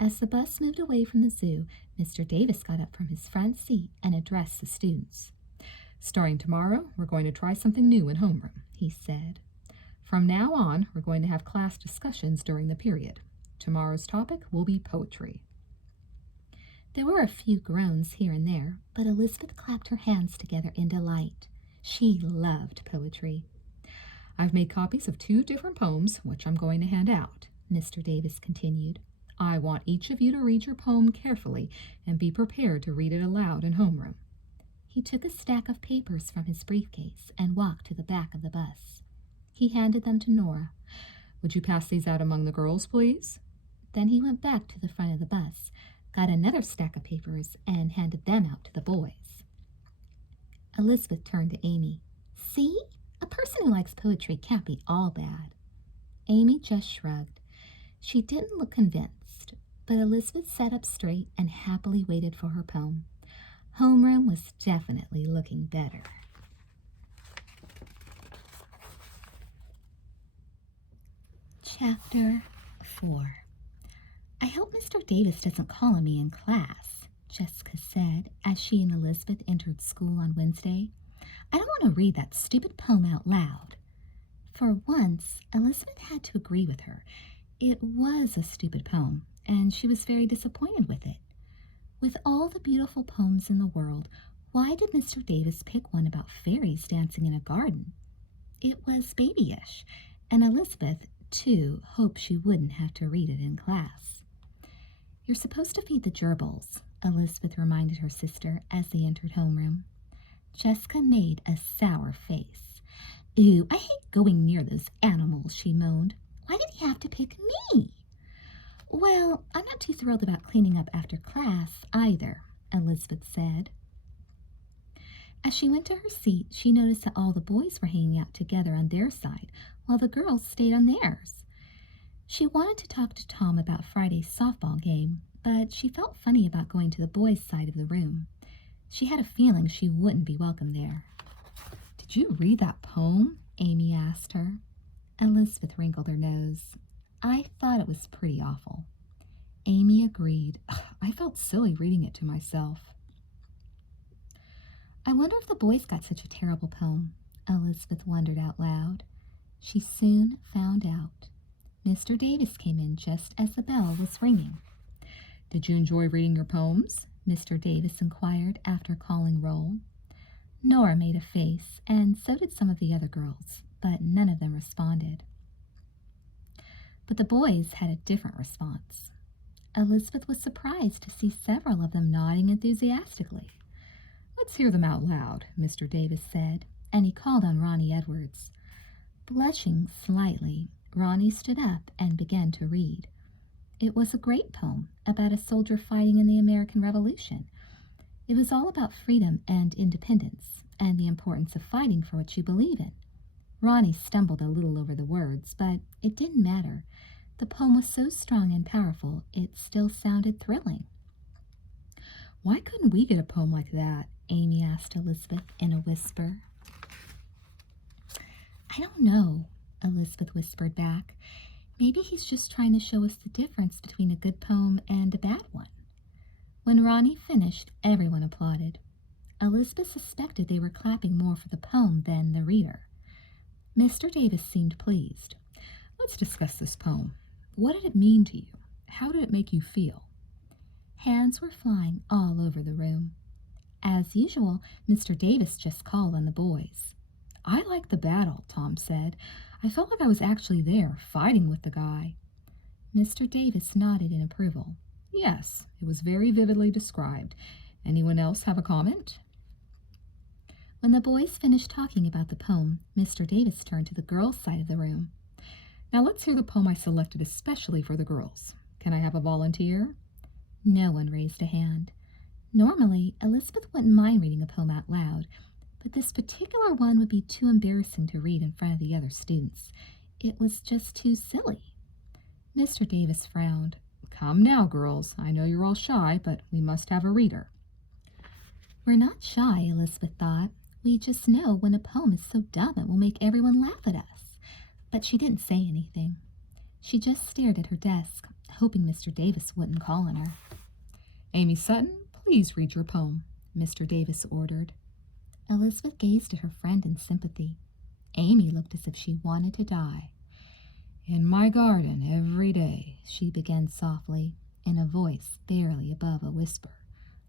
As the bus moved away from the zoo, Mr. Davis got up from his front seat and addressed the students. Starting tomorrow, we're going to try something new in homeroom, he said. From now on, we're going to have class discussions during the period. Tomorrow's topic will be poetry. There were a few groans here and there, but Elizabeth clapped her hands together in delight. She loved poetry. I've made copies of 2 different poems, which I'm going to hand out, Mr. Davis continued. I want each of you to read your poem carefully and be prepared to read it aloud in homeroom. He took a stack of papers from his briefcase and walked to the back of the bus. He handed them to Nora. Would you pass these out among the girls, please? Then he went back to the front of the bus, got another stack of papers, and handed them out to the boys. Elizabeth turned to Amy. See? A person who likes poetry can't be all bad. Amy just shrugged. She didn't look convinced, but Elizabeth sat up straight and happily waited for her poem. Homeroom was definitely looking better. Chapter 4. I hope Mr. Davis doesn't call on me in class, Jessica said as she and Elizabeth entered school on Wednesday. I don't want to read that stupid poem out loud. For once, Elizabeth had to agree with her. It was a stupid poem, and she was very disappointed with it. With all the beautiful poems in the world, why did Mr. Davis pick one about fairies dancing in a garden? It was babyish, and Elizabeth, too, hoped she wouldn't have to read it in class. You're supposed to feed the gerbils, Elizabeth reminded her sister as they entered homeroom. Jessica made a sour face. Ooh, I hate going near those animals, she moaned. Why did he have to pick me? Well, I'm not too thrilled about cleaning up after class either, Elizabeth said. As she went to her seat, she noticed that all the boys were hanging out together on their side, while the girls stayed on theirs. She wanted to talk to Tom about Friday's softball game, but she felt funny about going to the boys' side of the room. She had a feeling she wouldn't be welcome there. Did you read that poem? Amy asked her. Elizabeth wrinkled her nose. I thought it was pretty awful. Amy agreed. I felt silly reading it to myself. I wonder if the boys got such a terrible poem, Elizabeth wondered out loud. She soon found out. Mr. Davis came in just as the bell was ringing. Did you enjoy reading your poems? Mr. Davis inquired after calling roll. Nora made a face, and so did some of the other girls, but none of them responded. But the boys had a different response. Elizabeth was surprised to see several of them nodding enthusiastically. Let's hear them out loud, Mr. Davis said, and he called on Ronnie Edwards. Blushing slightly, Ronnie stood up and began to read. It was a great poem about a soldier fighting in the American Revolution. It was all about freedom and independence and the importance of fighting for what you believe in. Ronnie stumbled a little over the words, but it didn't matter. The poem was so strong and powerful, it still sounded thrilling. Why couldn't we get a poem like that? Amy asked Elizabeth in a whisper. I don't know, Elizabeth whispered back. Maybe he's just trying to show us the difference between a good poem and a bad one. When Ronnie finished, everyone applauded. Elizabeth suspected they were clapping more for the poem than the reader. Mr. Davis seemed pleased. Let's discuss this poem. What did it mean to you? How did it make you feel? Hands were flying all over the room. As usual, Mr. Davis just called on the boys. I liked the battle, Tom said. I felt like I was actually there, fighting with the guy. Mr. Davis nodded in approval. Yes, it was very vividly described. Anyone else have a comment? When the boys finished talking about the poem, Mr. Davis turned to the girls' side of the room. Now let's hear the poem I selected especially for the girls. Can I have a volunteer? No one raised a hand. Normally, Elizabeth wouldn't mind reading a poem out loud, but this particular one would be too embarrassing to read in front of the other students. It was just too silly. Mr. Davis frowned. Come now, girls. I know you're all shy, but we must have a reader. We're not shy, Elizabeth thought. We just know when a poem is so dumb it will make everyone laugh at us. But she didn't say anything. She just stared at her desk, hoping Mr. Davis wouldn't call on her. Amy Sutton, please read your poem, Mr. Davis ordered. Elizabeth gazed at her friend in sympathy. Amy looked as if she wanted to die. In my garden every day, She began softly, in a voice barely above a whisper.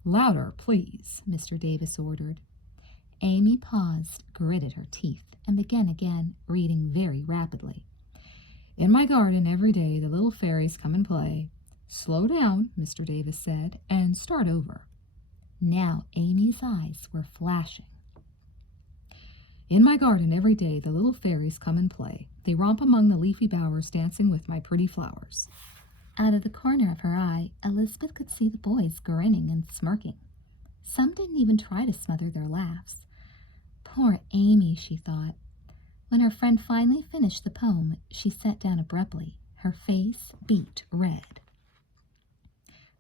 Louder, please, Mr. Davis ordered. Amy paused, gritted her teeth, and began again, reading very rapidly. In my garden every day the little fairies come and play. Slow down, Mr. Davis said, and start over. Now Amy's eyes were flashing. In my garden every day the little fairies come and play. They romp among the leafy bowers, dancing with my pretty flowers. Out of the corner of her eye, Elizabeth could see the boys grinning and smirking. Some didn't even try to smother their laughs. Poor Amy, she thought. When her friend finally finished the poem, she sat down abruptly, her face beet red.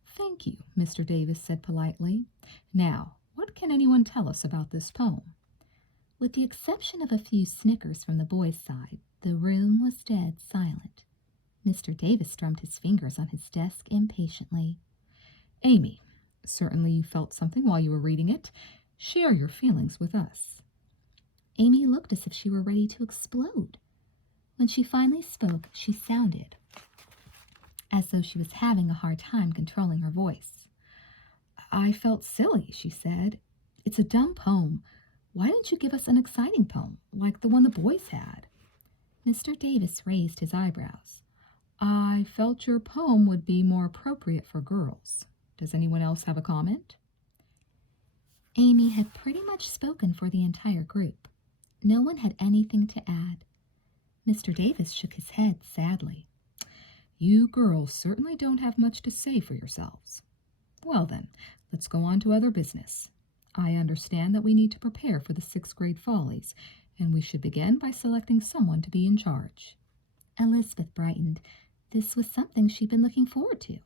Thank you, Mr. Davis said politely. Now, what can anyone tell us about this poem? With the exception of a few snickers from the boys' side, the room was dead silent. Mr. Davis drummed his fingers on his desk impatiently. Amy, certainly you felt something while you were reading it. Share your feelings with us. Amy looked as if she were ready to explode. When she finally spoke, she sounded as though she was having a hard time controlling her voice. I felt silly, she said. It's a dumb poem. Why didn't you give us an exciting poem, like the one the boys had? Mr. Davis raised his eyebrows. I felt your poem would be more appropriate for girls. Does anyone else have a comment? Amy had pretty much spoken for the entire group. No one had anything to add. Mr. Davis shook his head sadly. You girls certainly don't have much to say for yourselves. Well then, let's go on to other business. I understand that we need to prepare for the 6th grade follies, and we should begin by selecting someone to be in charge. Elizabeth brightened. This was something she'd been looking forward to.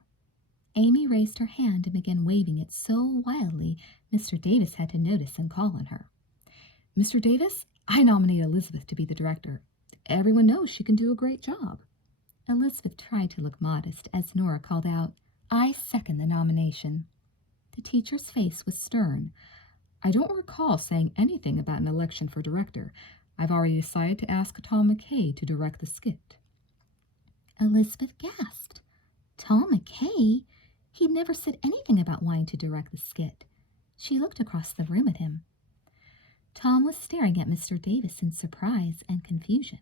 Amy raised her hand and began waving it so wildly Mr. Davis had to notice and call on her. Mr. Davis, I nominate Elizabeth to be the director. Everyone knows she can do a great job. Elizabeth tried to look modest as Nora called out, I second the nomination. The teacher's face was stern. I don't recall saying anything about an election for director. I've already decided to ask Tom McKay to direct the skit. Elizabeth gasped. Tom McKay? He'd never said anything about wanting to direct the skit. She looked across the room at him. Tom was staring at Mr. Davis in surprise and confusion.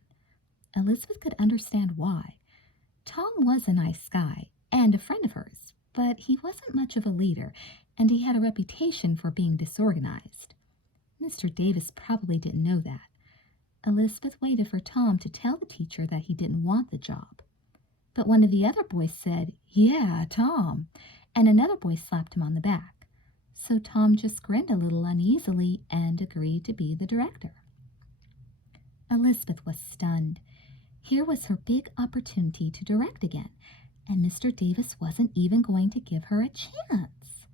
Elizabeth could understand why. Tom was a nice guy and a friend of hers, but he wasn't much of a leader, and he had a reputation for being disorganized. Mr. Davis probably didn't know that. Elizabeth waited for Tom to tell the teacher that he didn't want the job. But one of the other boys said, Yeah, Tom, and another boy slapped him on the back. So Tom just grinned a little uneasily and agreed to be the director. Elizabeth was stunned. Here was her big opportunity to direct again, and Mr. Davis wasn't even going to give her a chance.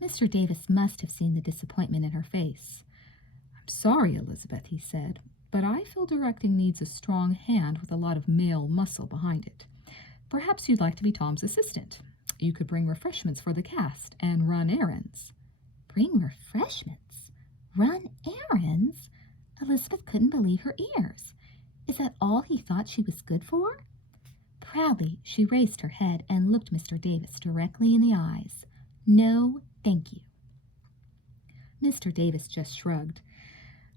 Mr. Davis must have seen the disappointment in her face. I'm sorry, Elizabeth, he said, but I feel directing needs a strong hand with a lot of male muscle behind it. Perhaps you'd like to be Tom's assistant. You could bring refreshments for the cast and run errands. Bring refreshments? Run errands? Elizabeth couldn't believe her ears. Is that all he thought she was good for? Proudly, she raised her head and looked Mr. Davis directly in the eyes. No, thank you. Mr. Davis just shrugged.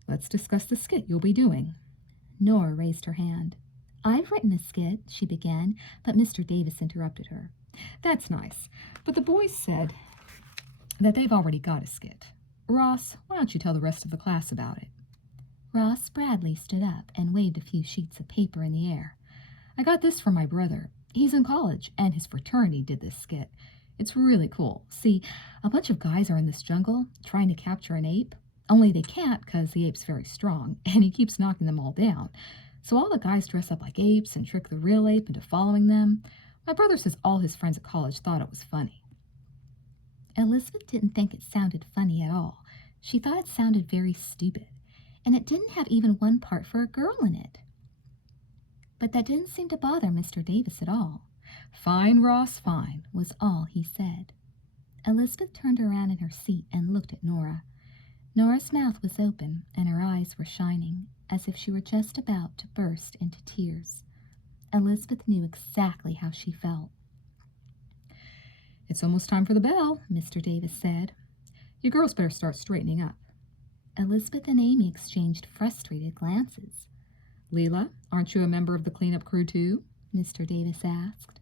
Let's discuss the skit you'll be doing. Nora raised her hand. I've written a skit, she began, but Mr. Davis interrupted her. That's nice, but the boys said that they've already got a skit. Ross, why don't you tell the rest of the class about it? Ross Bradley stood up and waved a few sheets of paper in the air. I got this from my brother. He's in college, and his fraternity did this skit. It's really cool. See, a bunch of guys are in this jungle trying to capture an ape, only they can't because the ape's very strong, and he keeps knocking them all down. So all the guys dress up like apes and trick the real ape into following them. My brother says all his friends at college thought it was funny. Elizabeth didn't think it sounded funny at all. She thought it sounded very stupid, and it didn't have even one part for a girl in it. But that didn't seem to bother Mr. Davis at all. Fine, Ross, fine, was all he said. Elizabeth turned around in her seat and looked at Nora. Nora's mouth was open and her eyes were shining. as if she were just about to burst into tears. Elizabeth knew exactly how she felt. "It's almost time for the bell," Mr. Davis said. "You girls better start straightening up." Elizabeth and Amy exchanged frustrated glances. "Leela, aren't you a member of the cleanup crew too?" Mr. Davis asked.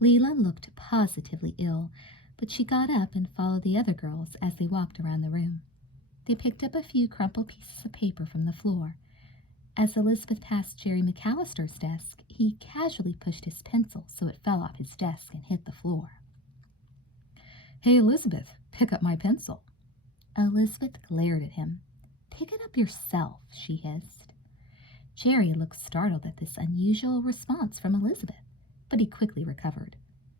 Leela looked positively ill, but she got up and followed the other girls as they walked around the room. They picked up a few crumpled pieces of paper from the floor. As Elizabeth passed Jerry McAllister's desk, he casually pushed his pencil so it fell off his desk and hit the floor. "Hey, Elizabeth, pick up my pencil." Elizabeth glared at him. "Pick it up yourself," she hissed. Jerry looked startled at this unusual response from Elizabeth, but he quickly recovered.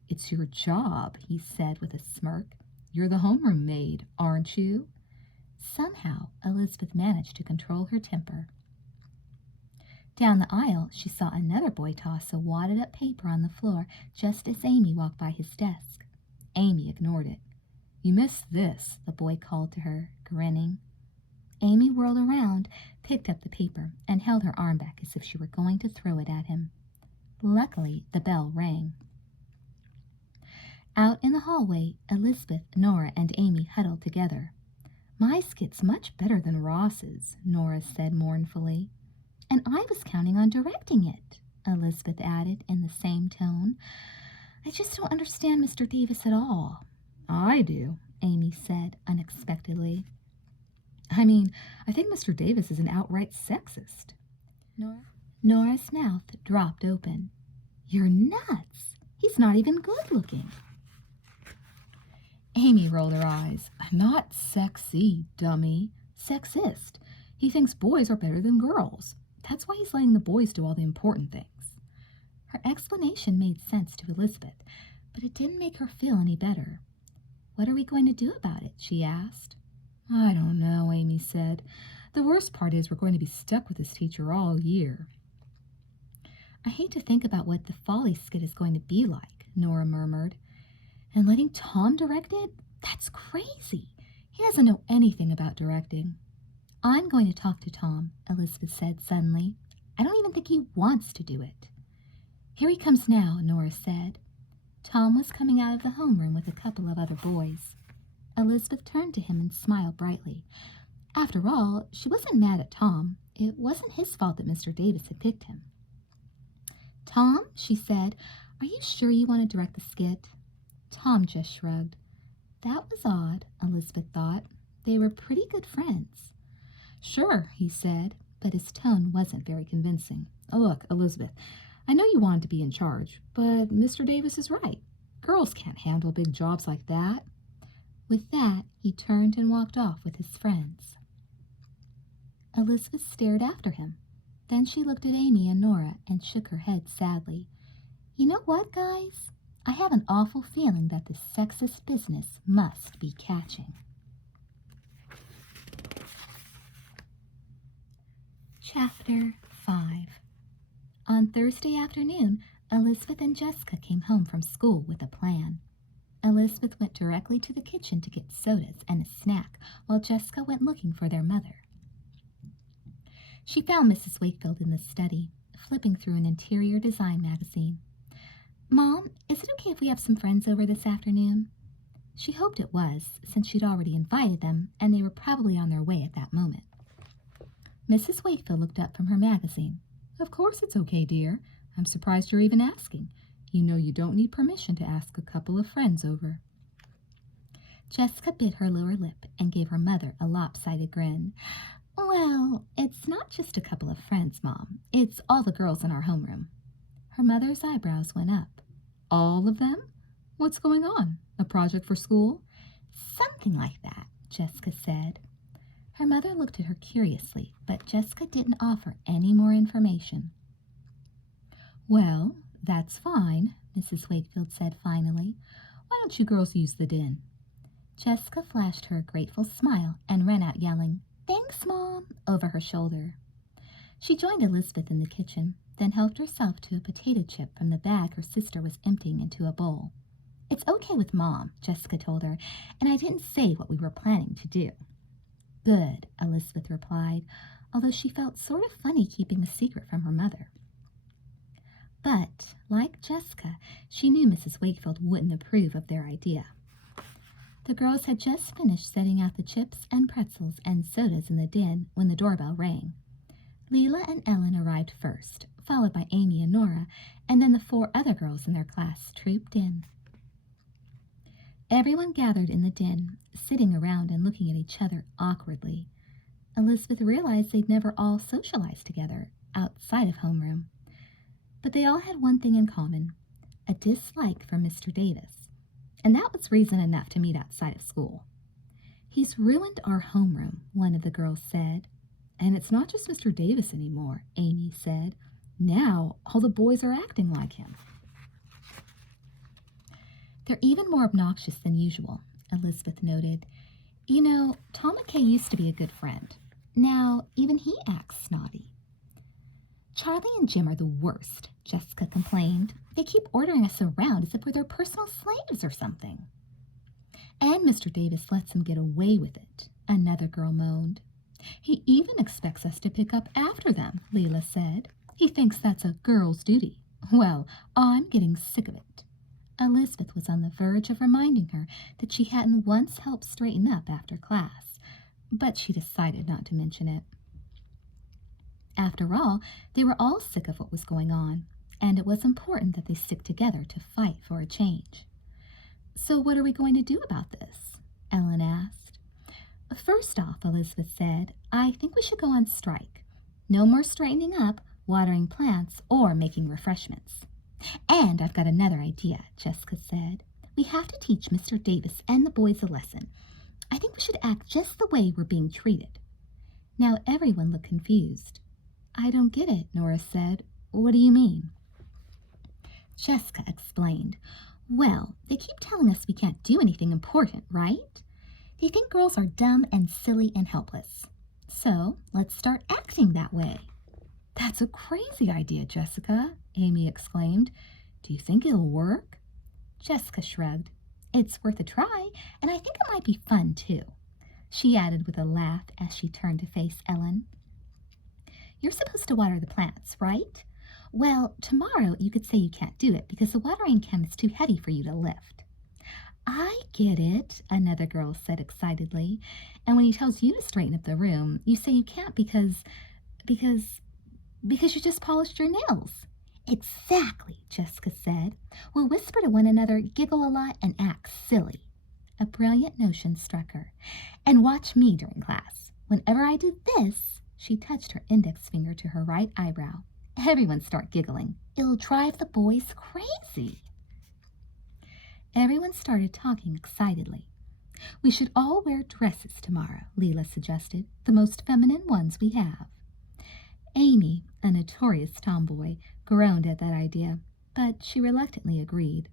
"It's your job," he said with a smirk. "You're the homeroom maid, aren't you?" Somehow, Elizabeth managed to control her temper. Down the aisle, she saw another boy toss a wadded-up paper on the floor just as Amy walked by his desk. Amy ignored it. "You missed this," the boy called to her, grinning. Amy whirled around, picked up the paper, and held her arm back as if she were going to throw it at him. Luckily, the bell rang. Out in the hallway, Elizabeth, Nora, and Amy huddled together. "My skit's much better than Ross's," Nora said mournfully. "And I was counting on directing it," Elizabeth added in the same tone. "I just don't understand Mr. Davis at all." "I do," Amy said unexpectedly. "I mean, I think Mr. Davis is an outright sexist." Nora's mouth dropped open. "You're nuts! He's not even good-looking." Amy rolled her eyes. "Not sexy, dummy. Sexist. He thinks boys are better than girls. That's why he's letting the boys do all the important things." Her explanation made sense to Elizabeth, but it didn't make her feel any better. "What are we going to do about it?" she asked. "I don't know," Amy said. "The worst part is we're going to be stuck with this teacher all year." "I hate to think about what the Folly skit is going to be like," Nora murmured. "And letting Tom direct it? That's crazy. He doesn't know anything about directing." "I'm going to talk to Tom," Elizabeth said suddenly. "I don't even think he wants to do it." "Here he comes now," Nora said. Tom was coming out of the homeroom with a couple of other boys. Elizabeth turned to him and smiled brightly. After all, she wasn't mad at Tom. It wasn't his fault that Mr. Davis had picked him. "Tom," she said, "are you sure you want to direct the skit?" Tom just shrugged. That was odd, Elizabeth thought. They were pretty good friends. "Sure," he said, but his tone wasn't very convincing. "Look, Elizabeth, I know you wanted to be in charge, but Mr. Davis is right. Girls can't handle big jobs like that." With that, he turned and walked off with his friends. Elizabeth stared after him. Then she looked at Amy and Nora and shook her head sadly. "You know what, guys? I have an awful feeling that this sexist business must be catching." Chapter 5. On Thursday afternoon, Elizabeth and Jessica came home from school with a plan. Elizabeth went directly to the kitchen to get sodas and a snack, while Jessica went looking for their mother. She found Mrs. Wakefield in the study, flipping through an interior design magazine. "Mom, is it okay if we have some friends over this afternoon?" She hoped it was, since she'd already invited them, and they were probably on their way at that moment. Mrs. Wakefield looked up from her magazine. "Of course it's okay, dear. I'm surprised you're even asking. You know you don't need permission to ask a couple of friends over." Jessica bit her lower lip and gave her mother a lopsided grin. "Well, it's not just a couple of friends, Mom. It's all the girls in our homeroom." Her mother's eyebrows went up. "All of them? What's going on? A project for school?" "Something like that," Jessica said. Her mother looked at her curiously, but Jessica didn't offer any more information. "Well, that's fine," Mrs. Wakefield said finally. "Why don't you girls use the den?" Jessica flashed her a grateful smile and ran out yelling, "Thanks, Mom," over her shoulder. She joined Elizabeth in the kitchen, then helped herself to a potato chip from the bag her sister was emptying into a bowl. "It's okay with Mom," Jessica told her, "and I didn't say what we were planning to do." "Good," Elizabeth replied. although she felt sort of funny keeping the secret from her mother. But, like Jessica, she knew Mrs. Wakefield wouldn't approve of their idea. The girls had just finished setting out the chips and pretzels and sodas in the den when the doorbell rang. Leela and Ellen arrived first, followed by Amy and Nora, and then the 4 other girls in their class trooped in. Everyone gathered in the den, sitting around and looking at each other awkwardly. Elizabeth realized they'd never all socialized together, outside of homeroom. But they all had one thing in common, a dislike for Mr. Davis, and that was reason enough to meet outside of school. "He's ruined our homeroom," one of the girls said. "And it's not just Mr. Davis anymore," Amy said. "Now all the boys are acting like him." "They're even more obnoxious than usual," Elizabeth noted. "You know, Tom McKay used to be a good friend. Now even he acts snotty." "Charlie and Jim are the worst," Jessica complained. "They keep ordering us around as if we're their personal slaves or something." "And Mr. Davis lets them get away with it," another girl moaned. "He even expects us to pick up after them," Leela said. "He thinks that's a girl's duty. Well, I'm getting sick of it." Elizabeth was on the verge of reminding her that she hadn't once helped straighten up after class, but she decided not to mention it. After all, they were all sick of what was going on, and it was important that they stick together to fight for a change. "So what are we going to do about this?" Ellen asked. "First off," Elizabeth said, "I think we should go on strike. No more straightening up, watering plants, or making refreshments." "And I've got another idea," Jessica said. "We have to teach Mr. Davis and the boys a lesson. I think we should act just the way we're being treated." Now everyone looked confused. "I don't get it," Nora said. "What do you mean?" Jessica explained. "Well, they keep telling us we can't do anything important, right? They think girls are dumb and silly and helpless. So let's start acting that way." "That's a crazy idea, Jessica," Amy exclaimed. "Do you think it'll work?" Jessica shrugged. "It's worth a try, and I think it might be fun, too," she added with a laugh as she turned to face Ellen. "You're supposed to water the plants, right? Well, tomorrow you could say you can't do it because the watering can is too heavy for you to lift." "I get it," another girl said excitedly. "And when he tells you to straighten up the room, you say you can't because you just polished your nails." "Exactly," Jessica said. "We'll whisper to one another, giggle a lot, and act silly." A brilliant notion struck her. "And watch me during class. Whenever I do this," she touched her index finger to her right eyebrow, "everyone start giggling. It'll drive the boys crazy." Everyone started talking excitedly. "We should all wear dresses tomorrow," Leela suggested, "the most feminine ones we have." Amy, a notorious tomboy, groaned at that idea, but she reluctantly agreed.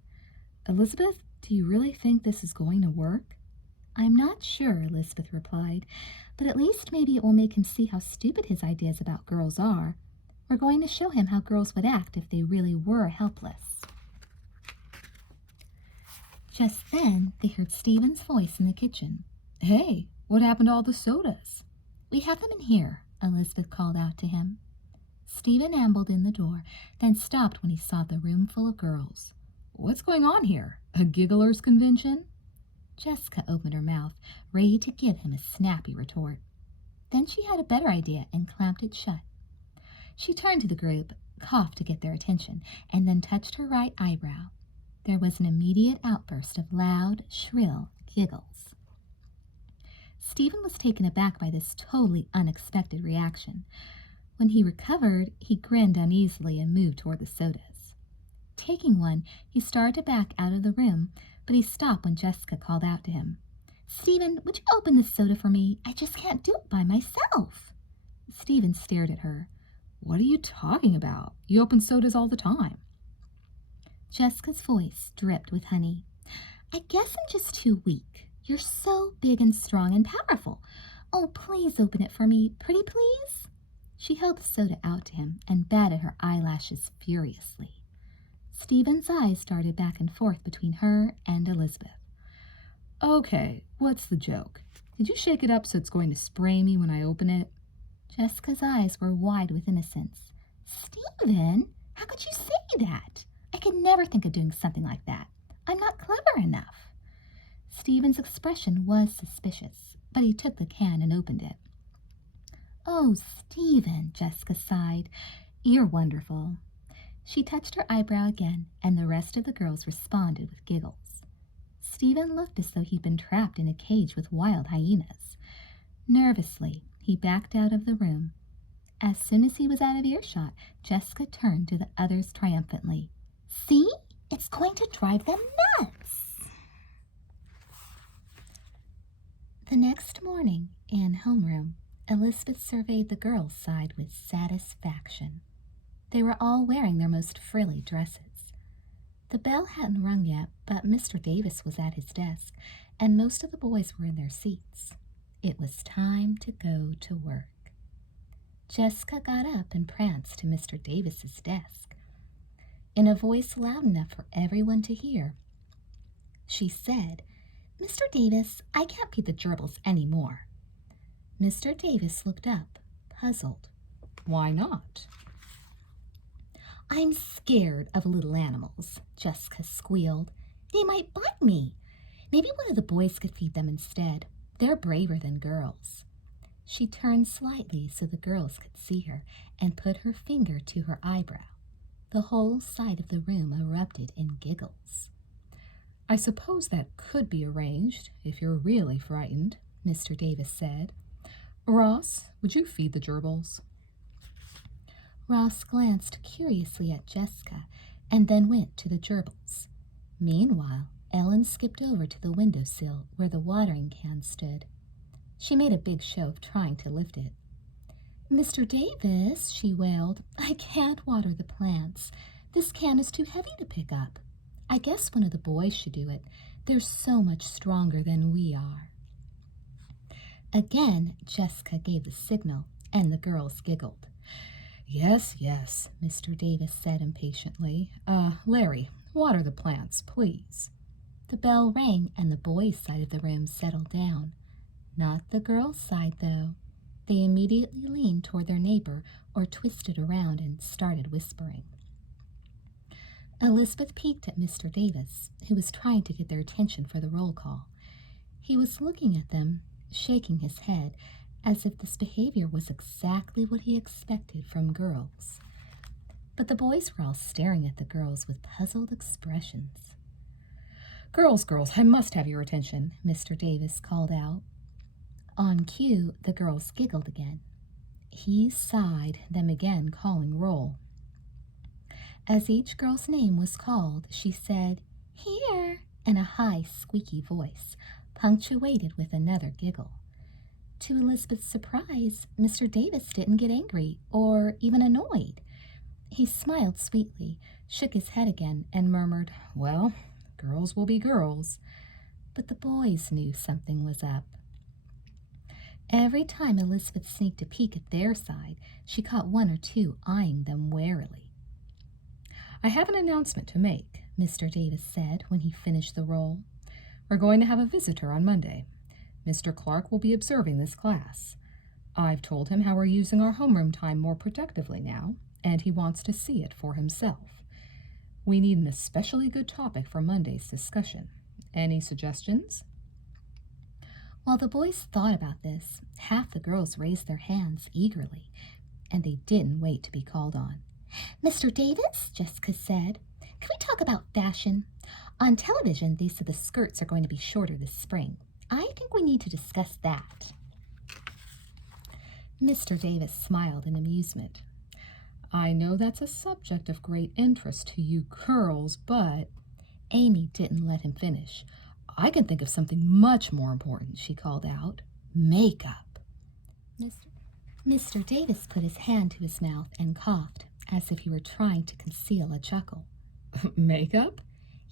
"Elizabeth, do you really think this is going to work?" "I'm not sure," Elizabeth replied, "but at least maybe it will make him see how stupid his ideas about girls are. We're going to show him how girls would act if they really were helpless." Just then, they heard Stephen's voice in the kitchen. "Hey, what happened to all the sodas?" "We have them in here," Elizabeth called out to him. Stephen ambled in the door, then stopped when he saw the room full of girls. "What's going on here? A gigglers' convention?" Jessica opened her mouth, ready to give him a snappy retort. Then she had a better idea and clamped it shut. She turned to the group, coughed to get their attention, and then touched her right eyebrow. There was an immediate outburst of loud, shrill giggles. Stephen was taken aback by this totally unexpected reaction. When he recovered, he grinned uneasily and moved toward the sodas. Taking one, he started to back out of the room, but he stopped when Jessica called out to him. "Stephen, would you open this soda for me? I just can't do it by myself." Stephen stared at her. "What are you talking about? You open sodas all the time." Jessica's voice dripped with honey. "I guess I'm just too weak. You're so big and strong and powerful. Oh, please open it for me. Pretty please?" She held the soda out to him and batted her eyelashes furiously. Stephen's eyes darted back and forth between her and Elizabeth. "Okay, what's the joke? Did you shake it up so it's going to spray me when I open it?" Jessica's eyes were wide with innocence. Stephen, how could you say that? I could never think of doing something like that. I'm not clever enough. Stephen's expression was suspicious, but he took the can and opened it. Oh, Stephen, Jessica sighed. You're wonderful. She touched her eyebrow again, and the rest of the girls responded with giggles. Stephen looked as though he'd been trapped in a cage with wild hyenas. Nervously, he backed out of the room. As soon as he was out of earshot, Jessica turned to the others triumphantly. See? It's going to drive them nuts! The next morning, in homeroom, Elizabeth surveyed the girls' side with satisfaction. They were all wearing their most frilly dresses. The bell hadn't rung yet, but Mr. Davis was at his desk, and most of the boys were in their seats. It was time to go to work. Jessica got up and pranced to Mr. Davis's desk. In a voice loud enough for everyone to hear, she said, Mr. Davis, I can't be the gerbils any more. Mr. Davis looked up, puzzled. Why not? I'm scared of little animals, Jessica squealed. They might bite me. Maybe one of the boys could feed them instead. They're braver than girls. She turned slightly so the girls could see her and put her finger to her eyebrow. The whole side of the room erupted in giggles. I suppose that could be arranged if you're really frightened, Mr. Davis said. Ross, would you feed the gerbils? Ross glanced curiously at Jessica and then went to the gerbils. Meanwhile, Ellen skipped over to the windowsill where the watering can stood. She made a big show of trying to lift it. Mr. Davis, she wailed, I can't water the plants. This can is too heavy to pick up. I guess one of the boys should do it. They're so much stronger than we are. Again, Jessica gave the signal, and the girls giggled. Yes, yes, Mr. Davis said impatiently. Larry, water the plants, please. The bell rang, and the boys' side of the room settled down. Not the girls' side, though. They immediately leaned toward their neighbor or twisted around and started whispering. Elizabeth peeked at Mr. Davis, who was trying to get their attention for the roll call. He was looking at them, shaking his head, as if this behavior was exactly what he expected from girls. But the boys were all staring at the girls with puzzled expressions. Girls, I must have your attention, Mr. Davis called out. On cue, the girls giggled again. He sighed, them again calling roll. As each girl's name was called, she said, Here, in a high, squeaky voice, punctuated with another giggle. To Elizabeth's surprise, Mr. Davis didn't get angry or even annoyed. He smiled sweetly, shook his head again, and murmured, Well, girls will be girls. But the boys knew something was up. Every time Elizabeth sneaked a peek at their side, she caught one or two eyeing them warily. I have an announcement to make, Mr. Davis said when he finished the roll. We're going to have a visitor on Monday. Mr. Clark will be observing this class. I've told him how we're using our homeroom time more productively now, and he wants to see it for himself. We need an especially good topic for Monday's discussion. Any suggestions? While the boys thought about this, half the girls raised their hands eagerly, and they didn't wait to be called on. Mr. Davis, Jessica said, can we talk about fashion? On television, they said the skirts are going to be shorter this spring. I think we need to discuss that. Mr. Davis smiled in amusement. I know that's a subject of great interest to you girls, but Amy didn't let him finish. I can think of something much more important, she called out. Makeup. Mr. Davis put his hand to his mouth and coughed, as if he were trying to conceal a chuckle. Makeup?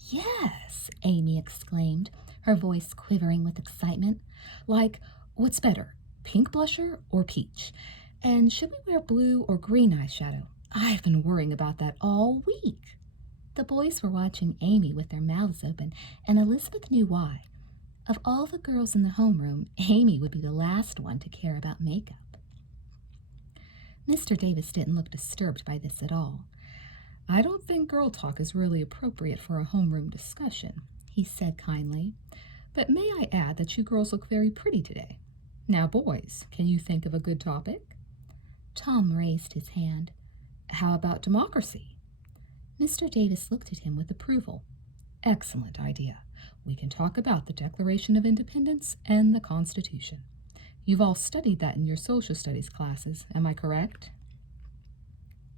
Yes, Amy exclaimed, her voice quivering with excitement. Like, what's better, pink blusher or peach? And should we wear blue or green eyeshadow? I've been worrying about that all week. The boys were watching Amy with their mouths open, and Elizabeth knew why. Of all the girls in the homeroom, Amy would be the last one to care about makeup. Mr. Davis didn't look disturbed by this at all. I don't think girl talk is really appropriate for a homeroom discussion, he said kindly. But may I add that you girls look very pretty today. Now, boys, can you think of a good topic? Tom raised his hand. How about democracy? Mr. Davis looked at him with approval. Excellent idea. We can talk about the Declaration of Independence and the Constitution. You've all studied that in your social studies classes, am I correct?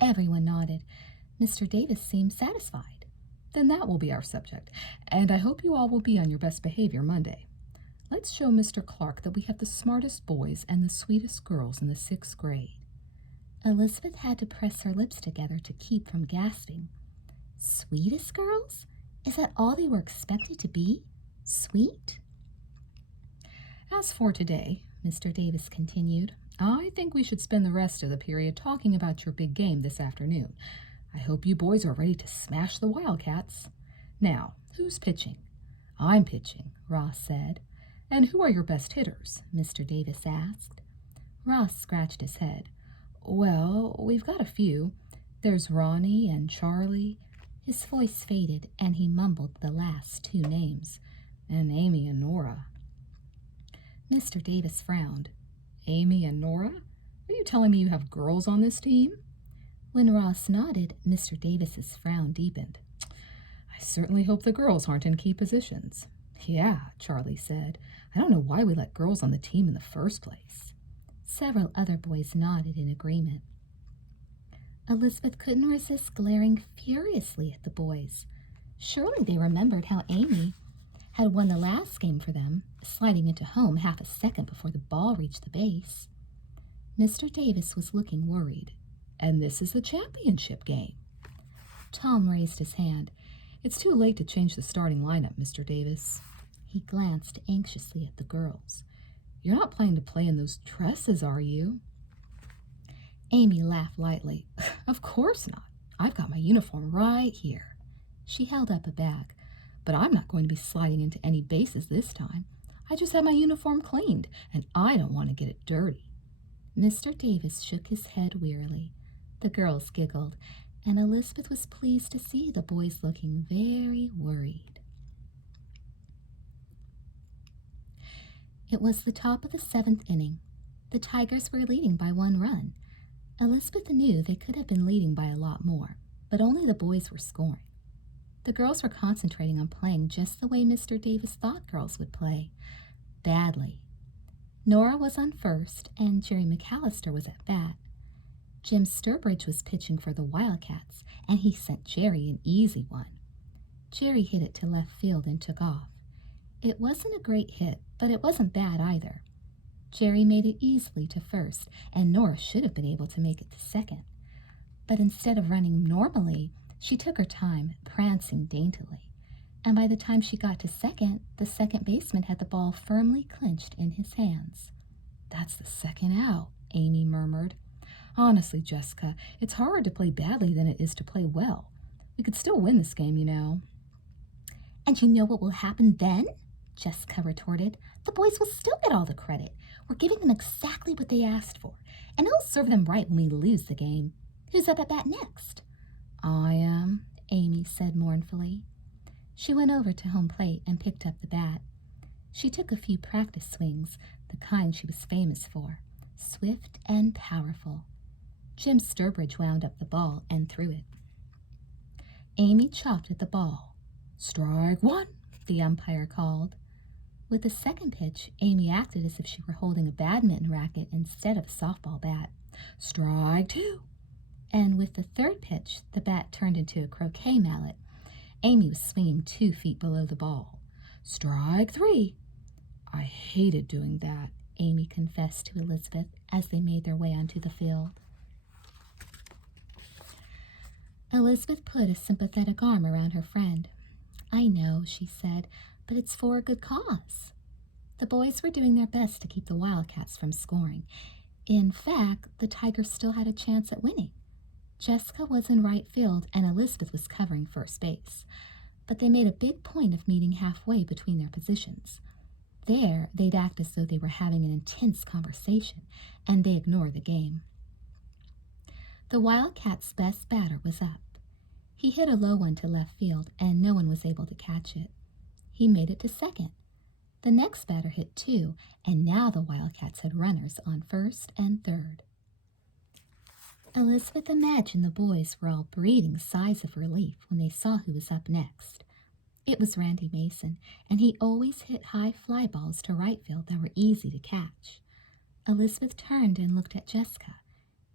Everyone nodded. Mr. Davis seemed satisfied. Then that will be our subject, and I hope you all will be on your best behavior Monday. Let's show Mr. Clark that we have the smartest boys and the sweetest girls in the 6th grade. Elizabeth had to press her lips together to keep from gasping. Sweetest girls? Is that all they were expected to be? Sweet? As for today, Mr. Davis continued, I think we should spend the rest of the period talking about your big game this afternoon. I hope you boys are ready to smash the Wildcats. Now, who's pitching? I'm pitching, Ross said. And who are your best hitters? Mr. Davis asked. Ross scratched his head. Well, we've got a few. There's Ronnie and Charlie. His voice faded, and he mumbled the last 2 names. And Amy and Nora. Mr. Davis frowned. Amy and Nora? Are you telling me you have girls on this team? When Ross nodded, Mr. Davis's frown deepened. I certainly hope the girls aren't in key positions. Yeah, Charlie said. I don't know why we let girls on the team in the first place. Several other boys nodded in agreement. Elizabeth couldn't resist glaring furiously at the boys. Surely they remembered how Amy had won the last game for them, sliding into home half a second before the ball reached the base. Mr. Davis was looking worried. And this is the championship game. Tom raised his hand. It's too late to change the starting lineup, Mr. Davis. He glanced anxiously at the girls. You're not planning to play in those dresses, are you? Amy laughed lightly. Of course not. I've got my uniform right here. She held up a bag. But I'm not going to be sliding into any bases this time. I just had my uniform cleaned, and I don't want to get it dirty. Mr. Davis shook his head wearily. The girls giggled, and Elizabeth was pleased to see the boys looking very worried. It was the top of the 7th inning. The Tigers were leading by 1 run. Elizabeth knew they could have been leading by a lot more, but only the boys were scoring. The girls were concentrating on playing just the way Mr. Davis thought girls would play, badly. Nora was on first, and Jerry McAllister was at bat. Jim Sturbridge was pitching for the Wildcats, and he sent Jerry an easy one. Jerry hit it to left field and took off. It wasn't a great hit, but it wasn't bad either. Jerry made it easily to first, and Nora should have been able to make it to second. But instead of running normally, she took her time, prancing daintily. And by the time she got to second, the second baseman had the ball firmly clinched in his hands. That's the second out, Amy murmured. Honestly, Jessica, it's harder to play badly than it is to play well. We could still win this game, you know. And you know what will happen then? Jessica retorted. The boys will still get all the credit. We're giving them exactly what they asked for, and it'll serve them right when we lose the game. Who's up at bat next? I am, Amy said mournfully. She went over to home plate and picked up the bat. She took a few practice swings, the kind she was famous for, swift and powerful. Jim Sturbridge wound up the ball and threw it. Amy chopped at the ball. Strike 1, the umpire called. With the second pitch, Amy acted as if she were holding a badminton racket instead of a softball bat. Strike 2. And with the third pitch, the bat turned into a croquet mallet. Amy was swinging 2 feet below the ball. Strike 3. I hated doing that, Amy confessed to Elizabeth as they made their way onto the field. Elizabeth put a sympathetic arm around her friend. I know, she said, but it's for a good cause. The boys were doing their best to keep the Wildcats from scoring. In fact, the Tigers still had a chance at winning. Jessica was in right field and Elizabeth was covering first base. But they made a big point of meeting halfway between their positions. There, they'd act as though they were having an intense conversation, and they ignored the game. The Wildcats' best batter was up. He hit a low one to left field, and no one was able to catch it. He made it to second. The next batter hit two, and now the Wildcats had runners on first and third. Elizabeth imagined the boys were all breathing sighs of relief when they saw who was up next. It was Randy Mason, and he always hit high fly balls to right field that were easy to catch. Elizabeth turned and looked at Jessica.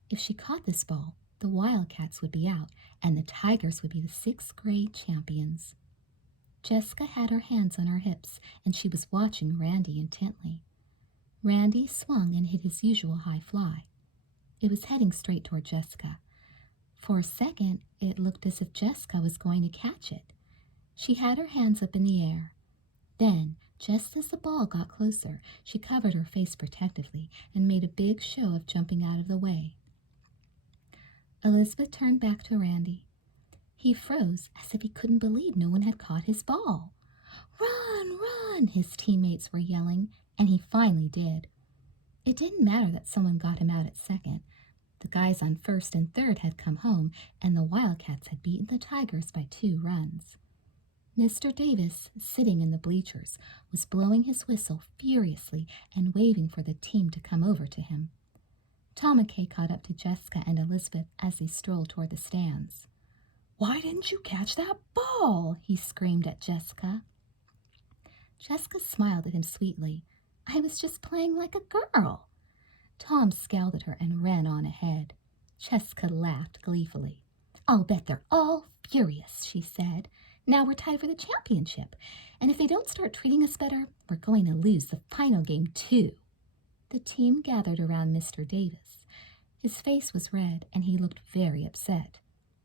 If she caught this ball, the Wildcats would be out, and the Tigers would be the sixth grade champions. Jessica had her hands on her hips, and she was watching Randy intently. Randy swung and hit his usual high fly. It was heading straight toward Jessica. For a second, it looked as if Jessica was going to catch it. She had her hands up in the air. Then, just as the ball got closer, she covered her face protectively and made a big show of jumping out of the way. Elizabeth turned back to Randy. He froze as if he couldn't believe no one had caught his ball. "Run, run!" his teammates were yelling, and he finally did. It didn't matter that someone got him out at second. The guys on first and third had come home, and the Wildcats had beaten the Tigers by 2 runs. Mr. Davis, sitting in the bleachers, was blowing his whistle furiously and waving for the team to come over to him. Tom McKay caught up to Jessica and Elizabeth as they strolled toward the stands. "Why didn't you catch that ball?" he screamed at Jessica. Jessica smiled at him sweetly. "I was just playing like a girl." Tom scowled at her and ran on ahead. Jessica laughed gleefully. "I'll bet they're all furious," she said. "Now we're tied for the championship, and if they don't start treating us better, we're going to lose the final game too." The team gathered around Mr. Davis. His face was red, and he looked very upset.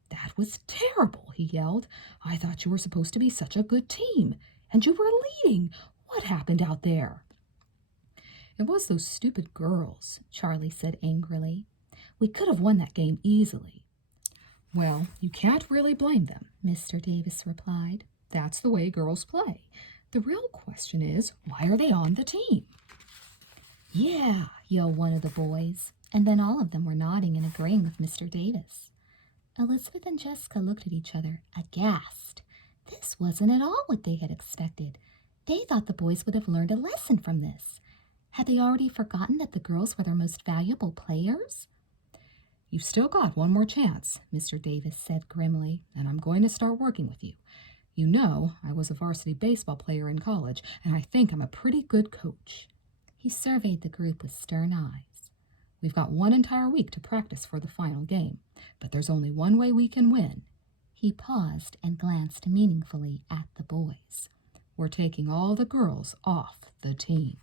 "That was terrible," he yelled. "I thought you were supposed to be such a good team, and you were leading. What happened out there?" "It was those stupid girls," Charlie said angrily. "We could have won that game easily." "Well, you can't really blame them," Mr. Davis replied. "That's the way girls play. The real question is, why are they on the team?" "Yeah," yelled one of the boys, and then all of them were nodding and agreeing with Mr. Davis. Elizabeth and Jessica looked at each other, aghast. This wasn't at all what they had expected. They thought the boys would have learned a lesson from this. Had they already forgotten that the girls were their most valuable players? "You've still got one more chance," Mr. Davis said grimly, "and I'm going to start working with you. You know, I was a varsity baseball player in college, and I think I'm a pretty good coach." He surveyed the group with stern eyes. "We've got 1 entire week to practice for the final game, but there's only one way we can win." He paused and glanced meaningfully at the boys. "We're taking all the girls off the team."